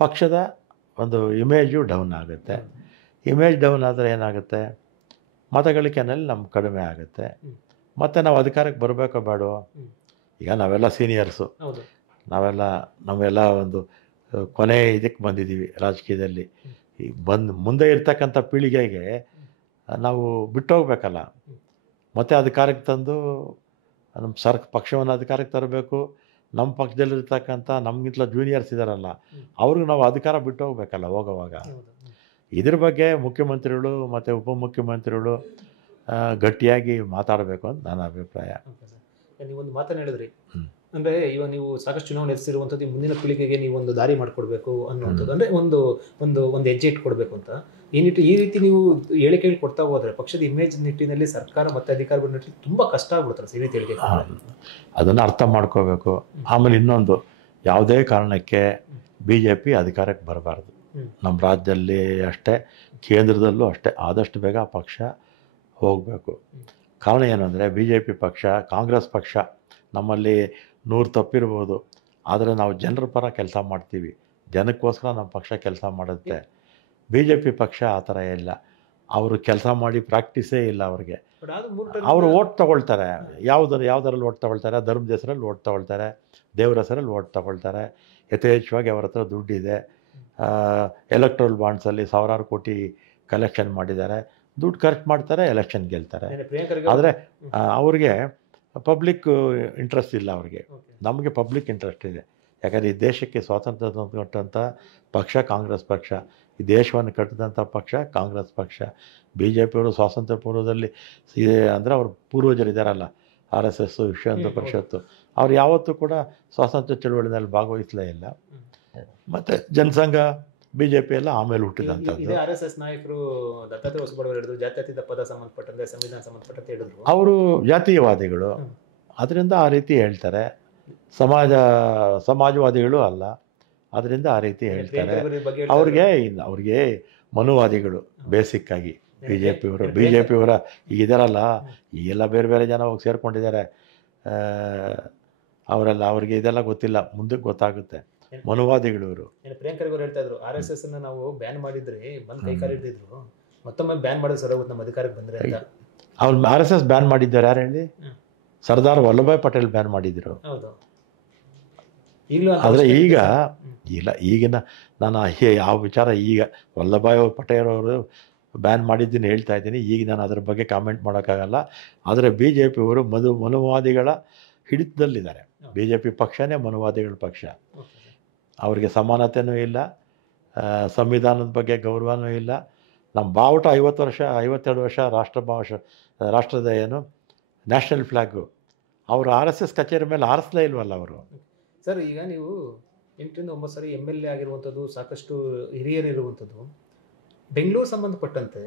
ಪಕ್ಷದ ಒಂದು ಇಮೇಜು ಡೌನ್ ಆಗುತ್ತೆ. ಇಮೇಜ್ ಡೌನ್ ಆದರೆ ಏನಾಗುತ್ತೆ, ಮತಗಳಿಕೆನಲ್ಲಿ ನಮ್ಗೆ ಕಡಿಮೆ ಆಗುತ್ತೆ. ಮತ್ತು ನಾವು ಅಧಿಕಾರಕ್ಕೆ ಬರಬೇಕೋ ಬೇಡವೋ? ಈಗ ನಾವೆಲ್ಲ ಸೀನಿಯರ್ಸು, ನಾವೆಲ್ಲ ಒಂದು ಕೊನೆ ಇದಕ್ಕೆ ಬಂದಿದ್ದೀವಿ ರಾಜಕೀಯದಲ್ಲಿ. ಈಗ ಮುಂದೆ ಇರ್ತಕ್ಕಂಥ ಪೀಳಿಗೆಗೆ ನಾವು ಬಿಟ್ಟೋಗ್ಬೇಕಲ್ಲ. ಮತ್ತು ಅಧಿಕಾರಕ್ಕೆ ತಂದು ನಮ್ಮ ಪಕ್ಷವನ್ನು ಅಧಿಕಾರಕ್ಕೆ ತರಬೇಕು. ನಮ್ಮ ಪಕ್ಷದಲ್ಲಿರ್ತಕ್ಕಂಥ ನಮಗಿಂತಲೂ ಜೂನಿಯರ್ಸ್ ಇದ್ದಾರಲ್ಲ ಅವ್ರಿಗೆ ನಾವು ಅಧಿಕಾರ ಬಿಟ್ಟು ಹೋಗ್ಬೇಕಲ್ಲ ಹೋಗೋವಾಗ. ಇದ್ರ ಬಗ್ಗೆ ಮುಖ್ಯಮಂತ್ರಿಗಳು ಮತ್ತು ಉಪಮುಖ್ಯಮಂತ್ರಿಗಳು ಗಟ್ಟಿಯಾಗಿ ಮಾತಾಡಬೇಕು ಅಂತ ನನ್ನ ಅಭಿಪ್ರಾಯ. ನೀವೊಂದು ಮಾತನ್ನು ಹೇಳಿದ್ರಿ, ಅಂದರೆ ಇವಾಗ ನೀವು ಸಾಕಷ್ಟು ಚುನಾವಣೆ ಎದುರಿಸಿರುವಂಥದ್ದು ಮುಂದಿನ ಪೀಳಿಗೆಗೆ ನೀವು ಒಂದು ದಾರಿ ಮಾಡಿಕೊಡ್ಬೇಕು ಅನ್ನುವಂಥದ್ದು, ಅಂದರೆ ಒಂದು ಹೆಜ್ಜೆ ಇಟ್ಕೊಡ್ಬೇಕು ಅಂತ. ಈ ರೀತಿ ನೀವು ಹೇಳಿಕೆಗಳು ಕೊಡ್ತಾ ಹೋದರೆ ಪಕ್ಷದ ಇಮೇಜ್ ನಿಟ್ಟಿನಲ್ಲಿ ಸರ್ಕಾರ ಮತ್ತು ಅಧಿಕಾರಿಗಳ ನಿಟ್ಟಿನಲ್ಲಿ ತುಂಬ ಕಷ್ಟ ಆಗ್ಬಿಡ್ತಾರೆ ಈ ರೀತಿ ಹೇಳಿಕೆ. ಅದನ್ನು ಅರ್ಥ ಮಾಡ್ಕೋಬೇಕು. ಆಮೇಲೆ ಇನ್ನೊಂದು, ಯಾವುದೇ ಕಾರಣಕ್ಕೆ BJP ಅಧಿಕಾರಕ್ಕೆ ಬರಬಾರ್ದು. ನಮ್ಮ ರಾಜ್ಯದಲ್ಲಿ ಅಷ್ಟೇ, ಕೇಂದ್ರದಲ್ಲೂ ಅಷ್ಟೇ, ಆದಷ್ಟು ಬೇಗ ಆ ಪಕ್ಷ ಹೋಗಬೇಕು. ಕಾರಣ ಏನು ಅಂದರೆ, BJP ಪಕ್ಷ, ಕಾಂಗ್ರೆಸ್ ಪಕ್ಷ ನಮ್ಮಲ್ಲಿ 100 ತಪ್ಪಿರ್ಬೋದು, ಆದರೆ ನಾವು ಜನರ ಪರ ಕೆಲಸ ಮಾಡ್ತೀವಿ, ಜನಕ್ಕೋಸ್ಕರ ನಮ್ಮ ಪಕ್ಷ ಕೆಲಸ ಮಾಡುತ್ತೆ. BJP ಪಕ್ಷ ಆ ಥರ ಇಲ್ಲ. ಅವರು ಕೆಲಸ ಮಾಡಿ ಪ್ರಾಕ್ಟೀಸೇ ಇಲ್ಲ ಅವ್ರಿಗೆ. ಬಟ್ ಅದು 3 ಟರ್ಮ್ ಅವರು ಓಟ್ ತೊಗೊಳ್ತಾರೆ, ಯಾವುದರಲ್ಲಿ ಓಟ್ ತೊಗೊಳ್ತಾರೆ, ಧರ್ಮದ ಹೆಸರಲ್ಲಿ ಓಟ್ ತೊಗೊಳ್ತಾರೆ, ದೇವ್ರ ಹೆಸರಲ್ಲಿ ಓಟ್ ತೊಗೊಳ್ತಾರೆ, ಯಥೇಚ್ಛವಾಗಿ ಅವ್ರ ಹತ್ರ ದುಡ್ಡಿದೆ. ಎಲೆಕ್ಟ್ರಲ್ ಬಾಂಡ್ಸಲ್ಲಿ ಸಾವಿರಾರು ಕೋಟಿ ಕಲೆಕ್ಷನ್ ಮಾಡಿದ್ದಾರೆ, ದುಡ್ಡು ಖರ್ಚು ಮಾಡ್ತಾರೆ, ಎಲೆಕ್ಷನ್ ಗೆಲ್ತಾರೆ. ಆದರೆ ಅವ್ರಿಗೆ ಪಬ್ಲಿಕ್ ಇಂಟ್ರೆಸ್ಟ್ ಇಲ್ಲ ಅವ್ರಿಗೆ. ನಮಗೆ ಪಬ್ಲಿಕ್ ಇಂಟ್ರೆಸ್ಟ್ ಇದೆ. ಯಾಕಂದರೆ ಈ ದೇಶಕ್ಕೆ ಸ್ವಾತಂತ್ರ್ಯ ತಂದುಕೊಟ್ಟಂಥ ಪಕ್ಷ ಕಾಂಗ್ರೆಸ್ ಪಕ್ಷ, ಈ ದೇಶವನ್ನು ಕಟ್ಟಿದಂಥ ಪಕ್ಷ ಕಾಂಗ್ರೆಸ್ ಪಕ್ಷ. ಬಿ ಜೆ ಪಿಯವರು ಸ್ವಾತಂತ್ರ್ಯ ಪೂರ್ವದಲ್ಲಿ ಅಂದರೆ ಅವ್ರ ಪೂರ್ವಜರಿದ್ದಾರಲ್ಲ, RSS, ವಿಶ್ವ ಹಿಂದೂ ಪರಿಷತ್ತು, ಅವ್ರು ಯಾವತ್ತೂ ಕೂಡ ಸ್ವಾತಂತ್ರ್ಯ ಚಳುವಳಿನಲ್ಲಿ ಭಾಗವಹಿಸಲೇ ಇಲ್ಲ. ಮತ್ತು ಜನಸಂಘ BJP ಎಲ್ಲ ಆಮೇಲೆ ಹುಟ್ಟಿದಂಥದ್ದು. RSS ನಾಯಕರು ದತ್ತಾತ್ರೇಯ ಹೊಸಬಡವರು ಹೇಳಿದ್ರು ಜಾತ್ಯತೀತ ಪದ ಸಂಬಂಧಪಟ್ಟಂತೆ ಸಂವಿಧಾನ ಸಂಬಂಧಪಟ್ಟಂತೆ ಹೇಳಿದ್ರು. ಅವರು ಜಾತೀಯವಾದಿಗಳು, ಅದರಿಂದ ಆ ರೀತಿ ಹೇಳ್ತಾರೆ. ಸಮಾಜವಾದಿಗಳು ಅಲ್ಲ, ಅದರಿಂದ ಆ ರೀತಿ ಹೇಳ್ತಾರೆ. ಅವ್ರಿಗೆ ಮನುವಾದಿಗಳು ಬೇಸಿಕ್ಕಾಗಿ. ಬಿ ಜೆ ಪಿಯವರ ಈಗಿದಾರಲ್ಲ, ಈಗೆಲ್ಲ ಬೇರೆ ಬೇರೆ ಜನ ಹೋಗಿ ಸೇರ್ಕೊಂಡಿದ್ದಾರೆ. ಅವರೆಲ್ಲ ಅವ್ರಿಗೆ ಇದೆಲ್ಲ ಗೊತ್ತಿಲ್ಲ, ಮುಂದಕ್ಕೆ ಗೊತ್ತಾಗುತ್ತೆ. ಮನುವಾದಿಗಳು ಇವರು. ಪ್ರಿಯಾಂಕರ್ ಅವರು ಹೇಳ್ತಾ ಇದ್ರು RSS ನಾವು ಬ್ಯಾನ್ ಮಾಡಿದ್ರೆ ಬಂದು ಕೈ ಕಾಲು ಹಿಡಿದಿದ್ರು, ಮತ್ತೊಮ್ಮೆ ಬ್ಯಾನ್ ಮಾಡೋದು ಸರ್ ನಮ್ಮ ಅಧಿಕಾರಕ್ಕೆ ಬಂದ್ರೆ ಅಂತ. ಅವ್ರು RSS ಬ್ಯಾನ್ ಮಾಡಿದ್ದಾರೆ ಯಾರು ಹೇಳಿ? ಸರ್ದಾರ್ ವಲ್ಲಭಾಯ್ ಪಟೇಲ್ ಬ್ಯಾನ್ ಮಾಡಿದ್ರು. ಆದರೆ ಈಗ ಇಲ್ಲ, ಈಗಿನ ನಾನು ಯಾವ ವಿಚಾರ ಈಗ ವಲ್ಲಭಾಯ್ ಪಟೇಲ್ ಅವರು ಬ್ಯಾನ್ ಮಾಡಿದ್ದೀನಿ ಹೇಳ್ತಾ ಇದ್ದೀನಿ. ಈಗ ನಾನು ಅದರ ಬಗ್ಗೆ ಕಾಮೆಂಟ್ ಮಾಡೋಕ್ಕಾಗಲ್ಲ. ಆದರೆ BJP ಅವರು ಮನುವಾದಿಗಳ ಹಿಡಿತದಲ್ಲಿದ್ದಾರೆ. BJP ಪಕ್ಷನೇ ಮನುವಾದಿಗಳ ಪಕ್ಷ. ಅವ್ರಿಗೆ ಸಮಾನತೆಯೂ ಇಲ್ಲ, ಸಂವಿಧಾನದ ಬಗ್ಗೆ ಗೌರವನೂ ಇಲ್ಲ. ನಮ್ಮ ಬಾವುಟ 52 ವರ್ಷ ರಾಷ್ಟ್ರದ ಏನು ನ್ಯಾಷನಲ್ ಫ್ಲ್ಯಾಗು ಅವರು RSS ಕಚೇರಿ ಮೇಲೆ ಆರಿಸಲೇ ಇಲ್ವಲ್ಲ ಅವರು. ಸರ್ ಈಗ ನೀವು 8 ರಿಂದ 9 ಸಾರಿ MLA ಆಗಿರುವಂಥದ್ದು, ಸಾಕಷ್ಟು ಹಿರಿಯರಿರುವಂಥದ್ದು, ಬೆಂಗಳೂರು ಸಂಬಂಧಪಟ್ಟಂತೆ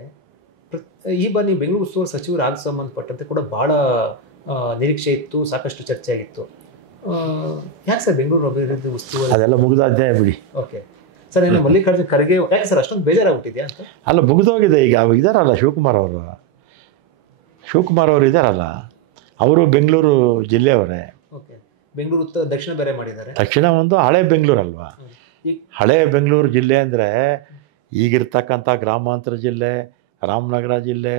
ಈ ಬಾರಿ ನೀವು ಬೆಂಗಳೂರು ಉಸ್ತುವಾರಿ ಸಚಿವರು ಆಗ ಸಂಬಂಧಪಟ್ಟಂತೆ ಕೂಡ ಭಾಳ ನಿರೀಕ್ಷೆ ಇತ್ತು, ಸಾಕಷ್ಟು ಚರ್ಚೆ ಆಗಿತ್ತು. ಯಾಕೆ ಸರ್ ಬೆಂಗಳೂರು ಅಭಿವೃದ್ಧಿ ಉಸ್ತುವಾರಿ ಅದೆಲ್ಲ ಮುಗಿದ ಅಧ್ಯಾಯ ಬಿಡಿ. ಓಕೆ ಸರ್, ಏನು ಮಲ್ಲಿಕಾರ್ಜುನ್ ಖರ್ಗೆ ಯಾಕೆ ಸರ್ ಅಷ್ಟೊಂದು ಬೇಜಾರಾಗ್ಬಿಟ್ಟಿದೆಯಾ ಅಂತ? ಅಲ್ಲ, ಮುಗಿದೋಗಿದೆ. ಈಗ ಇದಾರಲ್ಲ ಶಿವಕುಮಾರ್ ಅವರು ಇದ್ದಾರಲ್ಲ, ಅವರು ಬೆಂಗಳೂರು ಜಿಲ್ಲೆಯವರೇ. ಓಕೆ, ಬೆಂಗಳೂರು ಉತ್ತರ ದಕ್ಷಿಣ ಬೇರೆ ಮಾಡಿದ್ದಾರೆ. ದಕ್ಷಿಣ ಒಂದು ಹಳೆ ಬೆಂಗಳೂರು ಅಲ್ವಾ? ಹಳೆ ಬೆಂಗಳೂರು ಜಿಲ್ಲೆ ಅಂದರೆ ಈಗಿರ್ತಕ್ಕಂಥ ಗ್ರಾಮಾಂತರ ಜಿಲ್ಲೆ, ರಾಮನಗರ ಜಿಲ್ಲೆ,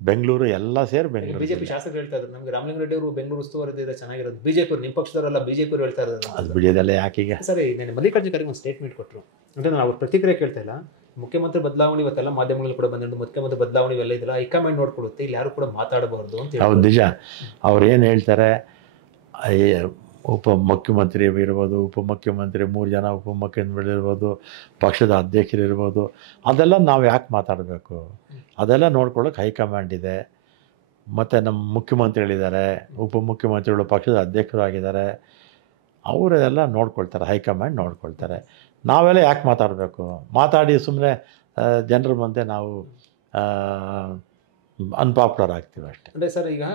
ಬೆಂಗಳೂರು ಎಲ್ಲ ಸೇರಿ ಬೆಂಗಳೂರು. ಬಿಜೆಪಿ ಶಾಸಕರು ಹೇಳ್ತಾ ಇದ್ರು ನಮಗೆ ರಾಮಲಿಂಗ ರೆಡ್ಡಿ ಅವರು ಬೆಂಗಳೂರು ಉಸ್ತುವಾರಿ ಇದ್ರೆ ಚೆನ್ನಾಗಿರೋದು. ಬಿಜೆಪಿ ನಿಮ್ಮ ಪಕ್ಷದವರೆಲ್ಲ BJP ಅವರು ಹೇಳ್ತಾ ಇರೋದು ಅದು ಬಿಡಿಯೋದಲ್ಲ ಯಾಕೀಗ. ಸರಿ, ನಾನು ಮಲ್ಲಿಕಾರ್ಜುನ್ ಖರ್ಗೆ ಒಂದು ಸ್ಟೇಟ್ಮೆಂಟ್ ಕೊಟ್ಟರು ಅಂದರೆ ನಾನು ಅವ್ರ ಪ್ರತಿಕ್ರಿಯೆ ಕೇಳ್ತಾ ಇಲ್ಲ. ಮುಖ್ಯಮಂತ್ರಿ ಬದಲಾವಣೆ ಇವತ್ತೆಲ್ಲ ಮಾಧ್ಯಮಗಳು ಕೂಡ ಬಂದಿದ್ದು, ಮುಖ್ಯಮಂತ್ರಿ ಬದಲಾವಣೆ ಇವೆಲ್ಲ ಇದೆಲ್ಲ ಹೈಕಮಾಂಡ್ ನೋಡ್ಕೊಡುತ್ತೆ, ಇಲ್ಲಿ ಯಾರು ಕೂಡ ಮಾತಾಡಬಾರ್ದು ಅಂತ. ಹೌದು, ನಿಜ. ಅವ್ರು ಏನು ಹೇಳ್ತಾರೆ, ಮುಖ್ಯಮಂತ್ರಿ ಇರ್ಬೋದು, ಉಪಮುಖ್ಯಮಂತ್ರಿ 3 ಜನ ಉಪಮುಖ್ಯಮಂತ್ರಿಗಳಿರ್ಬೋದು, ಪಕ್ಷದ ಅಧ್ಯಕ್ಷರಿರ್ಬೋದು, ಅದೆಲ್ಲ ನಾವು ಯಾಕೆ ಮಾತಾಡಬೇಕು? ಅದೆಲ್ಲ ನೋಡ್ಕೊಳ್ಳೋಕೆ ಹೈಕಮಾಂಡ್ ಇದೆ. ಮತ್ತು ನಮ್ಮ ಮುಖ್ಯಮಂತ್ರಿಗಳಿದ್ದಾರೆ, ಉಪಮುಖ್ಯಮಂತ್ರಿಗಳು ಪಕ್ಷದ ಅಧ್ಯಕ್ಷರು ಆಗಿದ್ದಾರೆ, ಅವರೆಲ್ಲ ನೋಡ್ಕೊಳ್ತಾರೆ, ಹೈಕಮಾಂಡ್ ನೋಡ್ಕೊಳ್ತಾರೆ. ನಾವೆಲ್ಲ ಯಾಕೆ ಮಾತಾಡಬೇಕು? ಮಾತಾಡಿ ಸುಮ್ಮನೆ ಜನರ ಮುಂದೆ ನಾವು ಅನ್ಪಾಪ್ಯುಲರ್ ಆಗ್ತೀವಿ ಅಷ್ಟೇ. ಅಂದರೆ ಸರ್, ಈಗ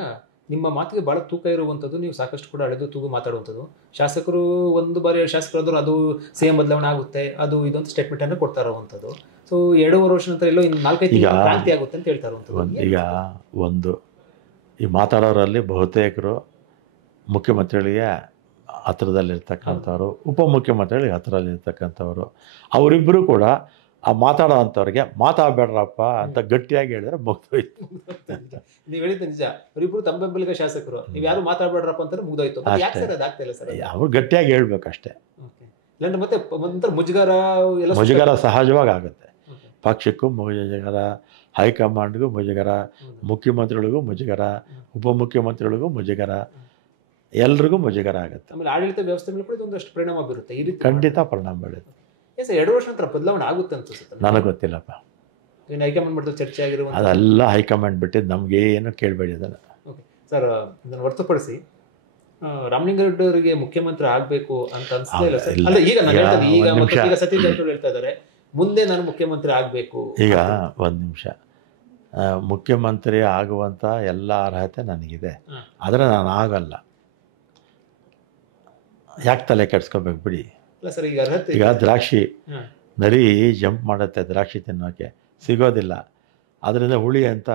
ನಿಮ್ಮ ಮಾತಿಗೆ ಭಾಳ ತೂಕ ಇರುವಂಥದ್ದು, ನೀವು ಸಾಕಷ್ಟು ಕೂಡ ಅಳೆದು ತೂಗು ಮಾತಾಡುವಂಥದ್ದು. ಶಾಸಕರು ಒಂದು ಬಾರಿ ಶಾಸಕರಾದರೂ ಅದು CM ಬದಲಾವಣೆ ಆಗುತ್ತೆ, ಅದು ಇದೊಂದು ಸ್ಟೇಟ್ಮೆಂಟನ್ನು ಕೊಡ್ತಾ ಇರುವಂಥದ್ದು. ಸೊ 2.5 ವರ್ಷ ನಂತರ ಎಲ್ಲೋ ಇನ್ನು 4-5 ತಿಂಗಳು ಕ್ರಾಂತಿ ಆಗುತ್ತೆ ಅಂತ ಹೇಳ್ತಾ ಇರುವಂಥದ್ದು. ಈಗ ಈ ಮಾತಾಡೋರಲ್ಲಿ ಬಹುತೇಕರು ಮುಖ್ಯಮಂತ್ರಿಗಳಿಗೆ ಹತ್ರದಲ್ಲಿರ್ತಕ್ಕಂಥವ್ರು, ಉಪಮುಖ್ಯಮಂತ್ರಿಗಳಿಗೆ ಹತ್ರದಲ್ಲಿರ್ತಕ್ಕಂಥವ್ರು, ಅವರಿಬ್ಬರು ಕೂಡ ಆ ಮಾತಾಡೋ ಅಂಥವ್ರಿಗೆ ಮಾತಾಡಬೇಡ್ರಪ್ಪ ಅಂತ ಗಟ್ಟಿಯಾಗಿ ಹೇಳಿದ್ರೆ ಮುಗ್ದೋಯ್ತು. ನೀವು ಹೇಳಿದ್ದು ನಿಜ, ಅವರಿಬ್ಬರು ತಮ್ಮ ಬೆಂಬಲಿಗ ಶಾಸಕರು, ನೀವು ಯಾರು ಮಾತಾಡಬೇಡ್ರಪ್ಪ ಅಂತಾರೆ ಮುಗ್ದೋಯ್ತು. ಅವ್ರು ಗಟ್ಟಿಯಾಗಿ ಹೇಳ್ಬೇಕಷ್ಟೇ. ಇಲ್ಲಾಂದ್ರೆ ಮತ್ತೆ ಒಂಥರ ಮುಜುಗರ ಸಹಜವಾಗಿ ಆಗುತ್ತೆ. ಪಕ್ಷಕ್ಕೂ ಮುಜುಗರ, ಹೈಕಮಾಂಡ್ಗೂ ಮುಜುಗರ, ಮುಖ್ಯಮಂತ್ರಿಗಳಿಗೂ ಮುಜುಗರ, ಉಪಮುಖ್ಯಮಂತ್ರಿಗಳಿಗೂ ಮುಜುಗರ, ಎಲ್ರಿಗೂ ಮುಜುಗರ ಆಗುತ್ತೆ. ಆಮೇಲೆ ಆಡಳಿತ ವ್ಯವಸ್ಥೆ ಮೇಲೆ ಕೂಡ ಒಂದಷ್ಟು ಪರಿಣಾಮ ಬೀರುತ್ತೆ. ಈ ರೀತಿ ಖಂಡಿತ ಪರಿಣಾಮ ಬೀಳುತ್ತೆ. 2 ವರ್ಷ ನಂತರ ಬದಲಾವಣೆ ಆಗುತ್ತೆ ಅನ್ಸುತ್ತೆ. ನನಗೆ ಗೊತ್ತಿಲ್ಲಪ್ಪ, ಹೈಕಮಾಂಡ್ ಮಾಡಿದ ಚರ್ಚೆ ಆಗಿರುವ ಅದೆಲ್ಲ ಹೈಕಮಾಂಡ್ ಬಿಟ್ಟಿದ್ದು, ನಮ್ಗೆ ಏನು ಕೇಳಬೇಡಿ ಅದನ್ನು. ಓಕೆ ಸರ್, ಇದನ್ನು ಹೊರತುಪಡಿಸಿ ರಾಮಲಿಂಗ ರೆಡ್ಡಿ ಅವರಿಗೆ ಮುಖ್ಯಮಂತ್ರಿ ಆಗಬೇಕು ಅಂತ ಅನ್ಸ್ತಾ ಇಲ್ಲ ಸರ್? ಅಲ್ಲ, ಈಗ ನಾನು ಹೇಳ್ತೇನೆ, ಈಗ ಸತೀಶ್ ಜಾರಕಿಹೊಳಿ ಹೇಳ್ತಾ ಇದ್ದಾರೆ ಮುಂದೆ ನಾನು ಮುಖ್ಯಮಂತ್ರಿ ಆಗಬೇಕು. ಈಗ ಒಂದು ನಿಮಿಷ, ಮುಖ್ಯಮಂತ್ರಿ ಆಗುವಂಥ ಎಲ್ಲ ಅರ್ಹತೆ ನನಗಿದೆ, ಆದರೆ ನಾನು ಆಗಲ್ಲ. ಯಾಕೆ ತಲೆ ಕೆಡ್ಸ್ಕೋಬೇಕು ಬಿಡಿ. ಈಗ ದ್ರಾಕ್ಷಿ ನರಿ ಜಂಪ್ ಮಾಡುತ್ತೆ, ದ್ರಾಕ್ಷಿ ತಿನ್ನೋಕ್ಕೆ ಸಿಗೋದಿಲ್ಲ, ಅದರಿಂದ ಹುಳಿ ಅಂತ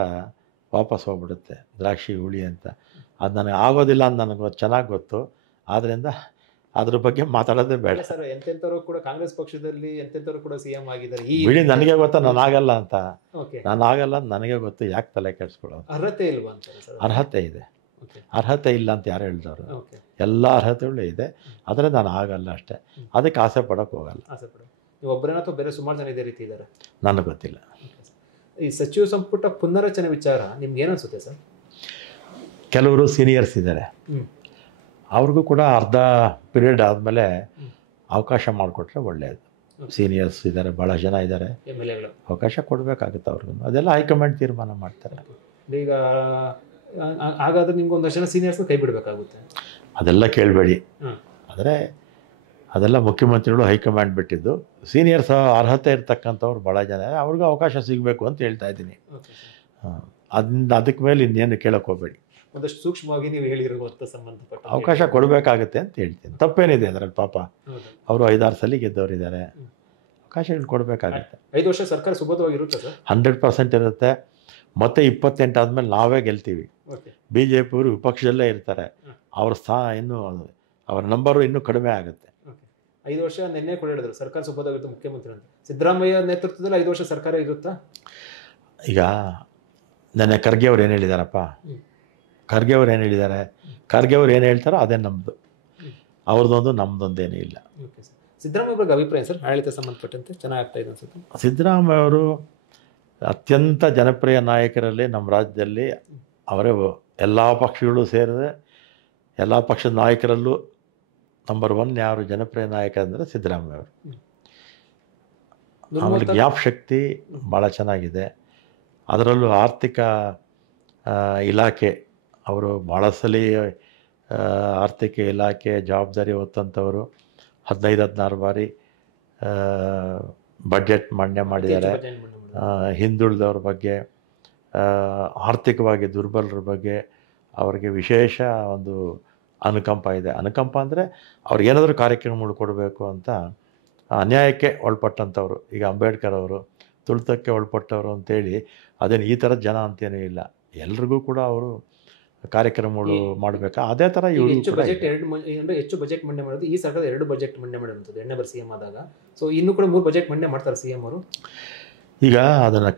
ವಾಪಸ್ ಹೋಗ್ಬಿಡುತ್ತೆ. ದ್ರಾಕ್ಷಿ ಹುಳಿ ಅಂತ ಅದು ನನಗೆ ಆಗೋದಿಲ್ಲ ಅಂತ ನನಗೆ ಚೆನ್ನಾಗಿ ಗೊತ್ತು. ಆದ್ದರಿಂದ ಅದ್ರ ಬಗ್ಗೆ ಮಾತಾಡೋದೇ ಬೇಡ. ಸರ್ ಎಂತೆಂಥವ್ರು ಕೂಡ ಕಾಂಗ್ರೆಸ್ ಪಕ್ಷದಲ್ಲಿ ಎಂತೆಂಥವ್ರು ಕೂಡ ಸಿಎಂ ಆಗಿದ್ದಾರೆ. ಬಿಡಿ, ನನಗೆ ಗೊತ್ತಾ ನಾನು ಆಗಲ್ಲ ಅಂತ. ಓಕೆ, ನಾನು ಆಗಲ್ಲ ಅಂತ ನನಗೆ ಗೊತ್ತು, ಯಾಕೆ ತಲೆ ಕೆಡಿಸ್ಕೊಳ್ಳೋದು? ಅರ್ಹತೆ ಇಲ್ವಾ ಅಂತಾರೆ ಸರ್? ಅರ್ಹತೆ ಇದೆ. ಓಕೆ, ಅರ್ಹತೆ ಇಲ್ಲ ಅಂತ ಯಾರು ಹೇಳಿದವರು? ಓಕೆ, ಎಲ್ಲ ಅರ್ಹತೆಗಳು ಇದೆ, ಆದರೆ ನಾನು ಆಗಲ್ಲ ಅಷ್ಟೇ. ಅದಕ್ಕೆ ಆಸೆ ಪಡೋಕ್ಕೆ ಹೋಗಲ್ಲ. ಆಸೆ ಪಡು. ನೀವು ಒಬ್ಬರೇನ ಅಥವಾ ಬೇರೆ ಸುಮಾರು ಜನ ಇದೇ ರೀತಿ ಇದ್ದಾರೆ? ನನಗೆ ಗೊತ್ತಿಲ್ಲ. ಈ ಸಚಿವ ಸಂಪುಟ ಪುನರಚನೆ ವಿಚಾರ ನಿಮ್ಗೆ ಏನು ಅನ್ಸುತ್ತೆ ಸರ್? ಕೆಲವರು ಸೀನಿಯರ್ಸ್ ಇದ್ದಾರೆ, ಅವ್ರಿಗೂ ಕೂಡ ಅರ್ಧ ಪೀರಿಯಡ್ ಆದಮೇಲೆ ಅವಕಾಶ ಮಾಡಿಕೊಟ್ರೆ ಒಳ್ಳೆಯದು. ಸೀನಿಯರ್ಸ್ ಇದ್ದಾರೆ, ಭಾಳ ಜನ ಇದ್ದಾರೆ, MLA ಗಳು ಅವಕಾಶ ಕೊಡಬೇಕಾಗುತ್ತೆ ಅವ್ರಿಗೂ. ಅದೆಲ್ಲ ಹೈಕಮಾಂಡ್ ತೀರ್ಮಾನ ಮಾಡ್ತಾರೆ. ಈಗ ಹಾಗಾದ್ರೆ ನಿಮ್ಗೆ ಒಂದಷ್ಟು ಜನ ಸೀನಿಯರ್ಸ್ ಕೈ ಬಿಡಬೇಕಾಗುತ್ತೆ. ಅದೆಲ್ಲ ಕೇಳಬೇಡಿ. ಆದರೆ ಅದೆಲ್ಲ ಮುಖ್ಯಮಂತ್ರಿಗಳು ಹೈಕಮಾಂಡ್ ಬಿಟ್ಟಿದ್ದು. ಸೀನಿಯರ್ಸ್ ಅರ್ಹತೆ ಇರ್ತಕ್ಕಂಥವ್ರು ಭಾಳ ಜನ, ಅವ್ರಿಗೂ ಅವಕಾಶ ಸಿಗಬೇಕು ಅಂತ ಹೇಳ್ತಾ ಇದ್ದೀನಿ. ಅದಕ್ಕೆ ಮೇಲೆ ಇನ್ನೇನು ಕೇಳಕ್ಕೆ ಹೋಗಬೇಡಿ. ಒಂದಷ್ಟು ಸೂಕ್ಷ್ಮವಾಗಿ ನೀವು ಹೇಳಿರುವಂಥ ಸಂಬಂಧಪಟ್ಟ ಅವಕಾಶ ಕೊಡಬೇಕಾಗುತ್ತೆ ಅಂತ ಹೇಳ್ತೀನಿ. ತಪ್ಪೇನಿದೆ ಅದರಲ್ಲಿ? ಪಾಪ ಅವರು 5-6 ಸಲ ಗೆದ್ದವರಿದ್ದಾರೆ, ಅವಕಾಶಗಳು ಕೊಡಬೇಕಾಗುತ್ತೆ. 5 ವರ್ಷ ಸರ್ಕಾರ ಸುಭದ್ರವಾಗಿರುತ್ತೆ ಸರ್? 100% ಇರುತ್ತೆ. ಮತ್ತೆ 28 ಆದಮೇಲೆ ನಾವೇ ಗೆಲ್ತೀವಿ. BJP ಅವರು ವಿಪಕ್ಷದಲ್ಲೇ ಇರ್ತಾರೆ, ಅವ್ರ ಇನ್ನೂ ಅವ್ರ ನಂಬರು ಇನ್ನೂ ಕಡಿಮೆ ಆಗುತ್ತೆ. 5 ವರ್ಷ ನಿನ್ನೆ ಕೂಡ ಹೇಳಿದ್ರು ಸರ್ಕಾರ ಸುಭದ್ರವಾಗಿರುತ್ತೆ ಮುಖ್ಯಮಂತ್ರಿ ಅಂತ. ಸಿದ್ದರಾಮಯ್ಯ ನೇತೃತ್ವದಲ್ಲಿ 5 ವರ್ಷ ಸರ್ಕಾರ ಇರುತ್ತಾ? ಈಗ ನೆನ್ನೆ ಖರ್ಗೆ ಅವ್ರು ಏನು ಹೇಳಿದಾರಪ್ಪ? ಖರ್ಗೆ ಅವ್ರು ಏನು ಹೇಳಿದ್ದಾರೆ? ಖರ್ಗೆ ಅವ್ರು ಏನು ಹೇಳ್ತಾರೋ ಅದೇ ನಮ್ಮದು, ಅವ್ರದ್ದೊಂದು ನಮ್ಮದೊಂದೇನೂ ಇಲ್ಲ. ಸಿದ್ದರಾಮಯ್ಯ ಬಗ್ಗೆ ಅಭಿಪ್ರಾಯ ಸರ್, ಆಡಳಿತ ಸಂಬಂಧಪಟ್ಟಂತೆ ಚೆನ್ನಾಗ್ತಾ ಇದೆ ಅನ್ಸುತ್ತೆ? ಸಿದ್ದರಾಮಯ್ಯ ಅವರು ಅತ್ಯಂತ ಜನಪ್ರಿಯ ನಾಯಕರಲ್ಲಿ ನಮ್ಮ ರಾಜ್ಯದಲ್ಲಿ. ಅವರೇ ಎಲ್ಲ ಪಕ್ಷಗಳು ಸೇರಿದೆ, ಎಲ್ಲ ಪಕ್ಷದ ನಾಯಕರಲ್ಲೂ ನಂಬರ್ 1 ಯಾರು ಜನಪ್ರಿಯ ನಾಯಕ ಅಂದರೆ ಸಿದ್ದರಾಮಯ್ಯ ಅವರು. ಆಮೇಲೆ ಜ್ಞಾಪಶಕ್ತಿ ಭಾಳ ಚೆನ್ನಾಗಿದೆ. ಅದರಲ್ಲೂ ಆರ್ಥಿಕ ಇಲಾಖೆ ಅವರು ಭಾಳ ಸಲ ಆರ್ಥಿಕ ಇಲಾಖೆ ಜವಾಬ್ದಾರಿ ಹೊತ್ತಂಥವರು. 15-16 ಬಾರಿ ಬಡ್ಜೆಟ್ ಮಂಡನೆ ಮಾಡಿದ್ದಾರೆ. ಹಿಂದುಳಿದವ್ರ ಬಗ್ಗೆ, ಆರ್ಥಿಕವಾಗಿ ದುರ್ಬಲರ ಬಗ್ಗೆ ಅವರಿಗೆ ವಿಶೇಷ ಒಂದು ಅನುಕಂಪ ಇದೆ. ಅನುಕಂಪ ಅಂದರೆ ಅವ್ರಿಗೇನಾದರೂ ಕಾರ್ಯಕ್ರಮಗಳು ಕೊಡಬೇಕು ಅಂತ. ಅನ್ಯಾಯಕ್ಕೆ ಒಳಪಟ್ಟಂಥವ್ರು, ಈಗ ಅಂಬೇಡ್ಕರ್ ಅವರು ತುಳಿತಕ್ಕೆ ಒಳಪಟ್ಟವರು ಅಂತೇಳಿ ಅದೇನು ಈ ಥರದ ಜನ ಅಂತೇನೂ ಇಲ್ಲ. ಎಲ್ರಿಗೂ ಕೂಡ ಅವರು ಕಾರ್ಯಕ್ರಮಗಳು ಮಾಡಬೇಕಾ, ಅದೇ ಥರ ಇವರು ಹೆಚ್ಚು ಬಜೆಟ್ ಮಂಡನೆ ಮಾಡೋದು ಈ ಸರ್ಕಾರ 2 ಬಜೆಟ್ ಮಂಡನೆ ಮಾಡಿರುವಂಥದ್ದು 2ನೇ ಬಾರಿ CM ಆದಾಗ. ಸೊ ಇನ್ನೂ ಕೂಡ 3 ಬಜೆಟ್ ಮಂಡನೆ ಮಾಡ್ತಾರೆ CM ಅವರು. ಈಗ ಅದನ್ನು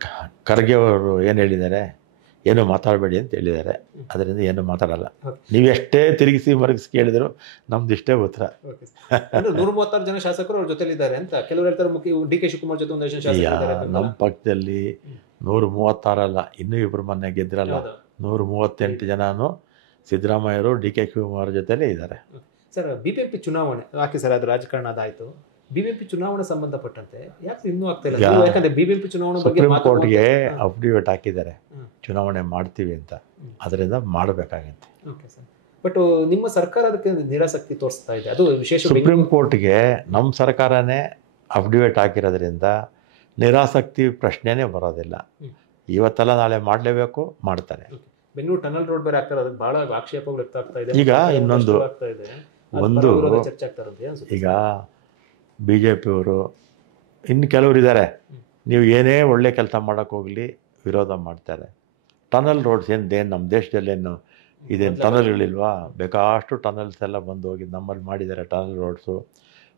ಖರ್ಗೆ ಅವರು ಏನು ಹೇಳಿದ್ದಾರೆ, ಏನು ಮಾತಾಡಬೇಡಿ ಅಂತ ಹೇಳಿದ್ದಾರೆ. ಅದರಿಂದ ಏನು ಮಾತಾಡಲ್ಲ. ನೀವು ಎಷ್ಟೇ ತಿರುಗಿಸಿ ಮರಗಿಸಿ ಕೇಳಿದ್ರು ನಮ್ದು ಇಷ್ಟೇ ಉತ್ತರ. 136 ಜನ ಶಾಸಕರು ಅವ್ರ ಜೊತೆಲಿದ್ದಾರೆ ಅಂತ ಕೆಲವರು ಹೇಳ್ತಾರೆ. DK ಶಿವಕುಮಾರ್ ಜೊತೆ ಒಂದಷ್ಟು ಶಾಸಕರು ನಮ್ಮ ಪಕ್ಷದಲ್ಲಿ 136 ಅಲ್ಲ, ಇನ್ನೂ 2 ಮೊನ್ನೆ ಗೆದ್ದಿರಲ್ಲ. 138 ಜನನು ಸಿದ್ದರಾಮಯ್ಯರು DK ಶಿವಕುಮಾರ್ ಜೊತೆಲೇ ಇದ್ದಾರೆ. ಸರ್, BBMP ಚುನಾವಣೆ ಯಾಕೆ ಸರ್? ಅದು ರಾಜಕಾರಣ ಅದಾಯಿತು. BBMP ಚುನಾವಣೆ ಸಂಬಂಧಪಟ್ಟಂತೆ ಯಾಕೆ ಇನ್ನೂ ಆಗ್ತಾ ಇಲ್ಲ? ಯಾಕಂದ್ರೆ BBMP ಚುನಾವಣೆ ಬಗ್ಗೆ ಸುಪ್ರೀಂ ಕೋರ್ಟ್ಗೆ ಅಫಿಡವಿಟ್ ಹಾಕಿದ್ದಾರೆ, ಚುನಾವಣೆ ಮಾಡ್ತೀವಿ ಅಂತ. ಅದರಿಂದ ಮಾಡಬೇಕಾಗತ್ತೆ. ಓಕೆ ಸರ್, ಬಟ್ ನಿಮ್ಮ ಸರ್ಕಾರ ಅದಕ್ಕೆ ನಿರಾಸಕ್ತಿ ತೋರಿಸ್ತಾ ಇದೆ. ಅದು ವಿಶೇಷ. ಸುಪ್ರೀಂ ಕೋರ್ಟ್ಗೆ ನಮ್ಮ ಸರ್ಕಾರನೇ ಅಫಿಡವಿಟ್ ಹಾಕಿರೋದ್ರಿಂದ ನಿರಾಸಕ್ತಿ ಪ್ರಶ್ನೆನೇ ಬರೋದಿಲ್ಲ. ಇವತ್ತೆಲ್ಲ ನಾಳೆ ಮಾಡಲೇಬೇಕು, ಮಾಡ್ತಾರೆ. ಬೆಂಗಳೂರು ಟನಲ್ ರೋಡ್ ಬೇರೆ ಆಗ್ತಾರೆ, ಅದಕ್ಕೆ ಬಹಳ ಆಕ್ಷೇಪಗಳು ವ್ಯಕ್ತ ಆಗ್ತಾ ಇದೆ. ಈಗ ಇನ್ನೊಂದು ಚರ್ಚೆ ಆಗ್ತಾ ಇರುತ್ತೆ. ಈಗ BJP ಅವರು ಇನ್ನು ಕೆಲವರು ಇದ್ದಾರೆ, ನೀವು ಏನೇ ಒಳ್ಳೆ ಕೆಲಸ ಮಾಡೋಕ್ಕೆ ಹೋಗಲಿ ವಿರೋಧ ಮಾಡ್ತಾರೆ. ಟನಲ್ ರೋಡ್ಸ್ ಏನು ನಮ್ಮ ದೇಶದಲ್ಲೇನು ಇದೇನು ಟನಲ್ಗಳಿಲ್ವಾ? ಬೇಕಾಷ್ಟು ಟನಲ್ಸ್ ಎಲ್ಲ ಬಂದು ಹೋಗಿ ನಮ್ಮಲ್ಲಿ ಮಾಡಿದ್ದಾರೆ ಟನಲ್ ರೋಡ್ಸು.